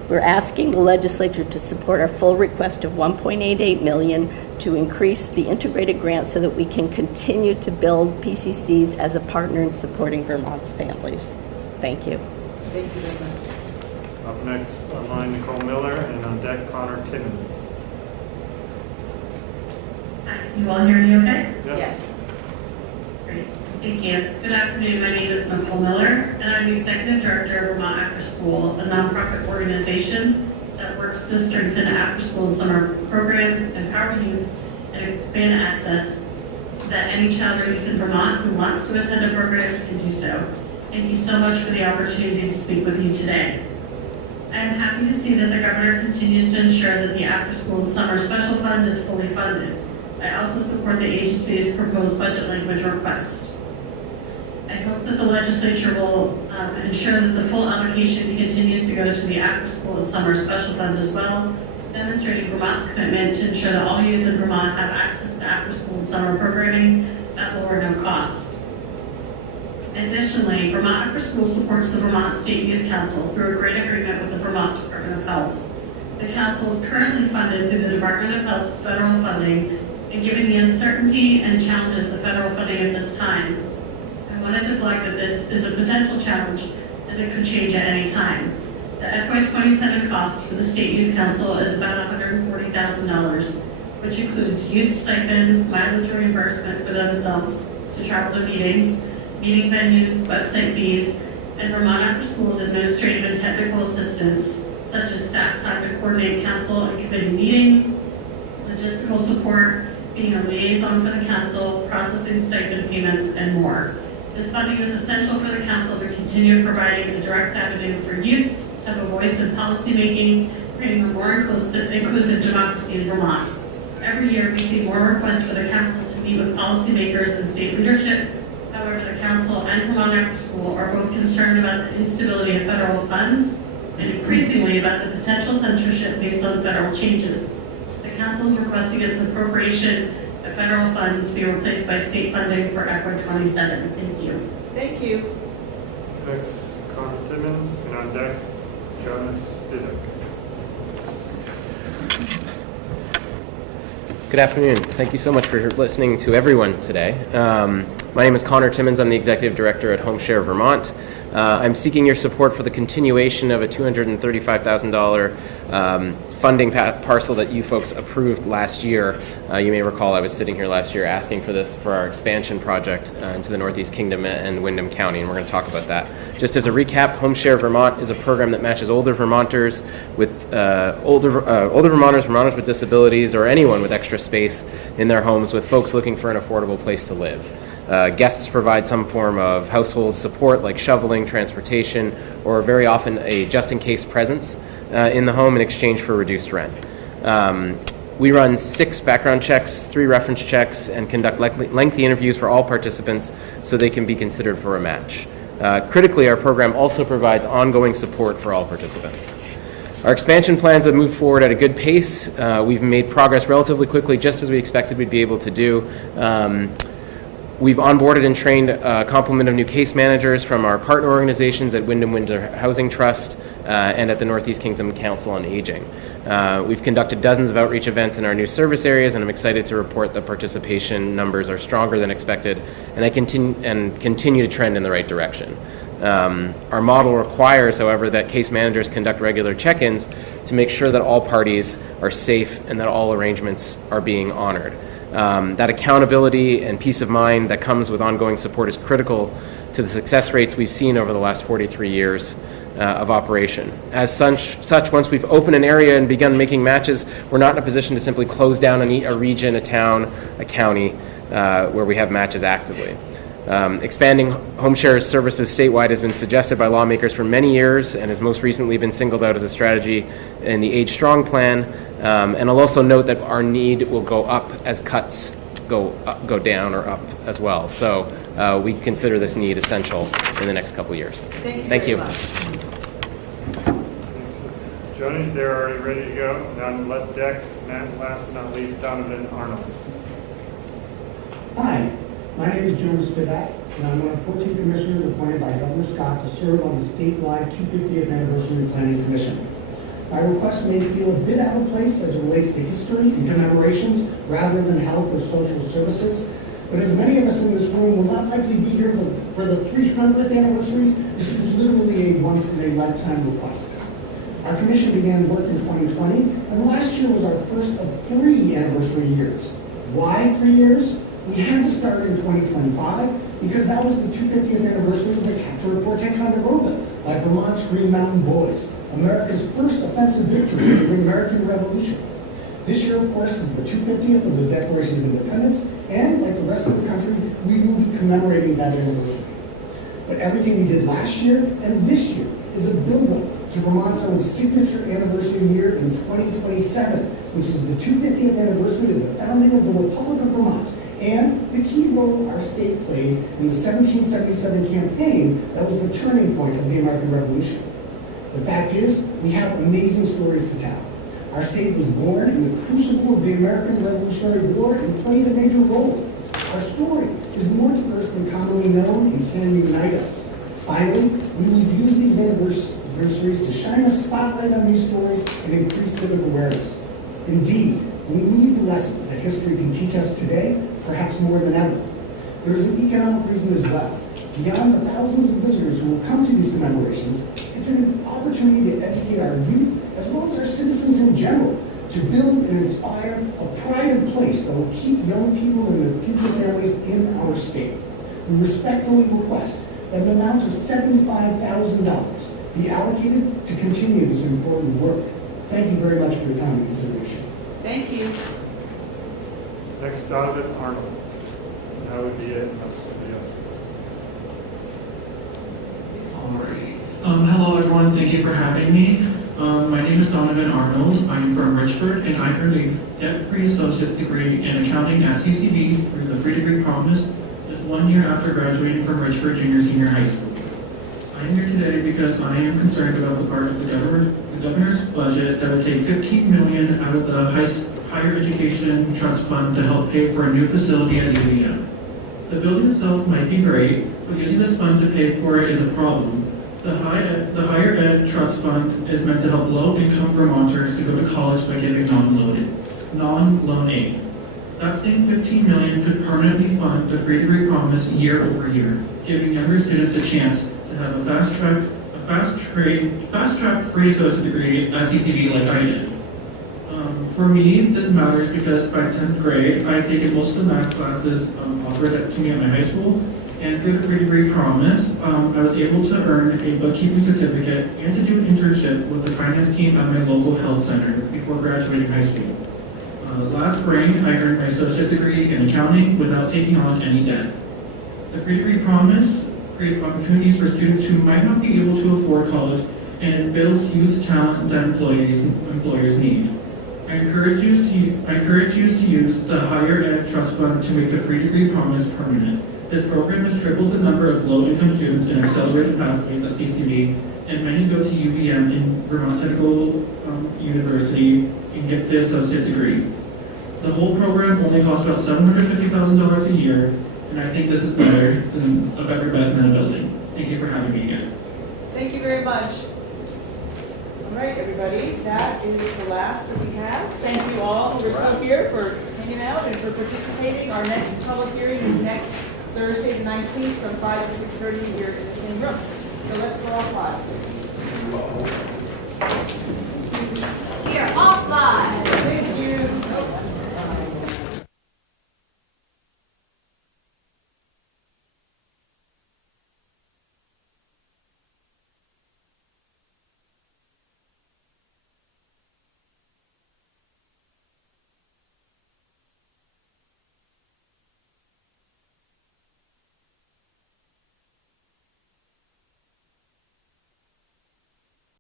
We're asking the legislature to support our full request of $1.88 million to increase the integrated grant so that we can continue to build PCCs as a partner in supporting Vermont's families. Thank you. Thank you very much. Up next, online, Nicole Miller, and on deck, Connor Timmons. Can you all hear me okay? Yep. Yes. Great. Thank you. Good afternoon. My name is Nicole Miller, and I'm the Executive Director of Vermont After School, a nonprofit organization that works to strengthen after-school and summer programs, empower youth, and expand access so that any child or youth in Vermont who wants to attend a program can do so. Thank you so much for the opportunity to speak with you today. I am happy to see that the governor continues to ensure that the after-school and summer special fund is fully funded. I also support the agency's proposed budget language request. I hope that the legislature will ensure that the full allocation continues to go to the after-school and summer special fund as well, demonstrating Vermont's commitment to ensure that all youth in Vermont have access to after-school and summer programming at low or no cost. Additionally, Vermont After School supports the Vermont State Youth Council through a grant agreement with the Vermont Department of Health. The council is currently funded through the Department of Health's federal funding, and given the uncertainty and challenges of federal funding at this time, I wanted to flag that this is a potential challenge as it could change at any time. The FY27 cost for the State Youth Council is about $140,000, which includes youth stipends, mileage reimbursement for themselves to travel to meetings, meeting venues, website fees, and Vermont After School's administrative and technical assistance, such as staff time to coordinate council and committee meetings, logistical support, being a liaison for the council, processing stipend payments, and more. This funding is essential for the council to continue providing a direct avenue for youth to have a voice in policymaking, creating a more inclusive democracy in Vermont. Every year, we see more requests for the council to meet with policymakers and state leadership. However, the council and Vermont After School are both concerned about the instability of federal funds and increasingly about the potential censorship based on federal changes. The council is requesting its appropriation of federal funds be replaced by state funding for FY27. Thank you. Thank you. Next, Connor Timmons, and on deck, Jonas Didek. Good afternoon. Thank you so much for listening to everyone today. My name is Connor Timmons. I'm the Executive Director at Home Share Vermont. I'm seeking your support for the continuation of a $235,000 funding parcel that you folks approved last year. You may recall I was sitting here last year asking for this for our expansion project into the Northeast Kingdom and Windham County, and we're going to talk about that. Just as a recap, Home Share Vermont is a program that matches older Vermonters with older Vermonters with disabilities, or anyone with extra space in their homes with folks looking for an affordable place to live. Guests provide some form of household support like shoveling, transportation, or very often a just-in-case presence in the home in exchange for reduced rent. We run 6 background checks, 3 reference checks, and conduct lengthy interviews for all participants so they can be considered for a match. Critically, our program also provides ongoing support for all participants. Our expansion plans have moved forward at a good pace. We've made progress relatively quickly, just as we expected we'd be able to do. We've onboarded and trained a complement of new case managers from our partner organizations at Windham Windsor Housing Trust and at the Northeast Kingdom Council on Aging. We've conducted dozens of outreach events in our new service areas, and I'm excited to report that participation numbers are stronger than expected, and continue to trend in the right direction. Our model requires, however, that case managers conduct regular check-ins to make sure that all parties are safe and that all arrangements are being honored. That accountability and peace of mind that comes with ongoing support is critical to the success rates we've seen over the last 43 years. of operation. As such, once we've opened an area and begun making matches, we're not in a position to simply close down a region, a town, a county where we have matches actively. Expanding home share services statewide has been suggested by lawmakers for many years and has most recently been singled out as a strategy in the Age Strong plan. And I'll also note that our need will go up as cuts go down or up as well. So we consider this need essential in the next couple of years. Thank you. Joni's there already ready to go. Now let Deck, and last but not least, Donovan Arnold. Hi, my name is Jonas Spivak, and I'm one of 14 commissioners appointed by Governor Scott to serve on the statewide 250th Anniversary Planning Commission. My request may feel a bit out of place as it relates to history and commemorations rather than health or social services, but as many of us in this room will not likely be here for the 300th anniversaries, this is literally a once-in-a-lifetime request. Our commission began work in 2020, and last year was our first of 3 anniversary years. Why 3 years? We had to start in 2025 because that was the 250th anniversary of the capture of Fort Ticonderoga by Vermont's Green Mountain Boys, America's first offensive victory in the American Revolution. This year, of course, is the 250th of the Declaration of Independence, and like the rest of the country, we will be commemorating that anniversary. But everything we did last year and this year is a build-up to Vermont's own signature anniversary year in 2027, which is the 250th anniversary of the founding of the Republic of Vermont, and the key role our state played in the 1777 campaign that was the turning point of the American Revolution. The fact is, we have amazing stories to tell. Our state was born in the crucible of the American Revolutionary War and played a major role. Our story is more diverse than commonly known and can unite us. Finally, we will use these anniversaries to shine a spotlight on these stories and increase civic awareness. Indeed, we need the lessons that history can teach us today, perhaps more than ever. There is an economic reason as well. Beyond the thousands of visitors who will come to these commemorations, it's an opportunity to educate our youth as well as our citizens in general to build and inspire a pride of place that will keep young people and their future families in our state. We respectfully request that an amount of $75,000 be allocated to continue this important work. Thank you very much for your time and consideration. Thank you. Next, Donovan Arnold. That would be it, unless somebody else. Hello everyone, thank you for having me. My name is Donovan Arnold. I'm from Richford and I earned a debt-free associate degree in accounting at CCB through the Free Degree Promise just 1 year after graduating from Richford Senior High School. I'm here today because I am concerned about the part of the governor's budget that would take $15 million out of the Higher Education Trust Fund to help pay for a new facility at UVM. The building itself might be great, but using this fund to pay for it is a problem. The Higher Ed Trust Fund is meant to help low-income Vermonters to go to college by giving non-loan aid. That same $15 million could permanently fund the Free Degree Promise year over year, giving younger students a chance to have a fast-track free associate degree at CCB like I did. For me, this matters because by 10th grade, I had taken most of the math classes offered to me at my high school, and through the Free Degree Promise, I was able to earn a bookkeeping certificate and to do an internship with the finance team at my local health center before graduating high school. Last spring, I earned my associate degree in accounting without taking on any debt. The Free Degree Promise creates opportunities for students who might not be able to afford college, and it builds youth talent that employers need. I encourage you to use the Higher Ed Trust Fund to make the Free Degree Promise permanent. This program has tripled the number of low-income students in accelerated pathways at CCB, and many go to UVM in Vermont Technical University and get the associate degree. The whole program only costs about $750,000 a year, and I think this is a better bet than a building. Thank you for having me again. Thank you very much. All right, everybody, that is the last that we have. Thank you all who are still here for hanging out and for participating. Our next public hearing is next Thursday, the 19th, from 5 to 6:30 here in the same room. So let's go off live, please.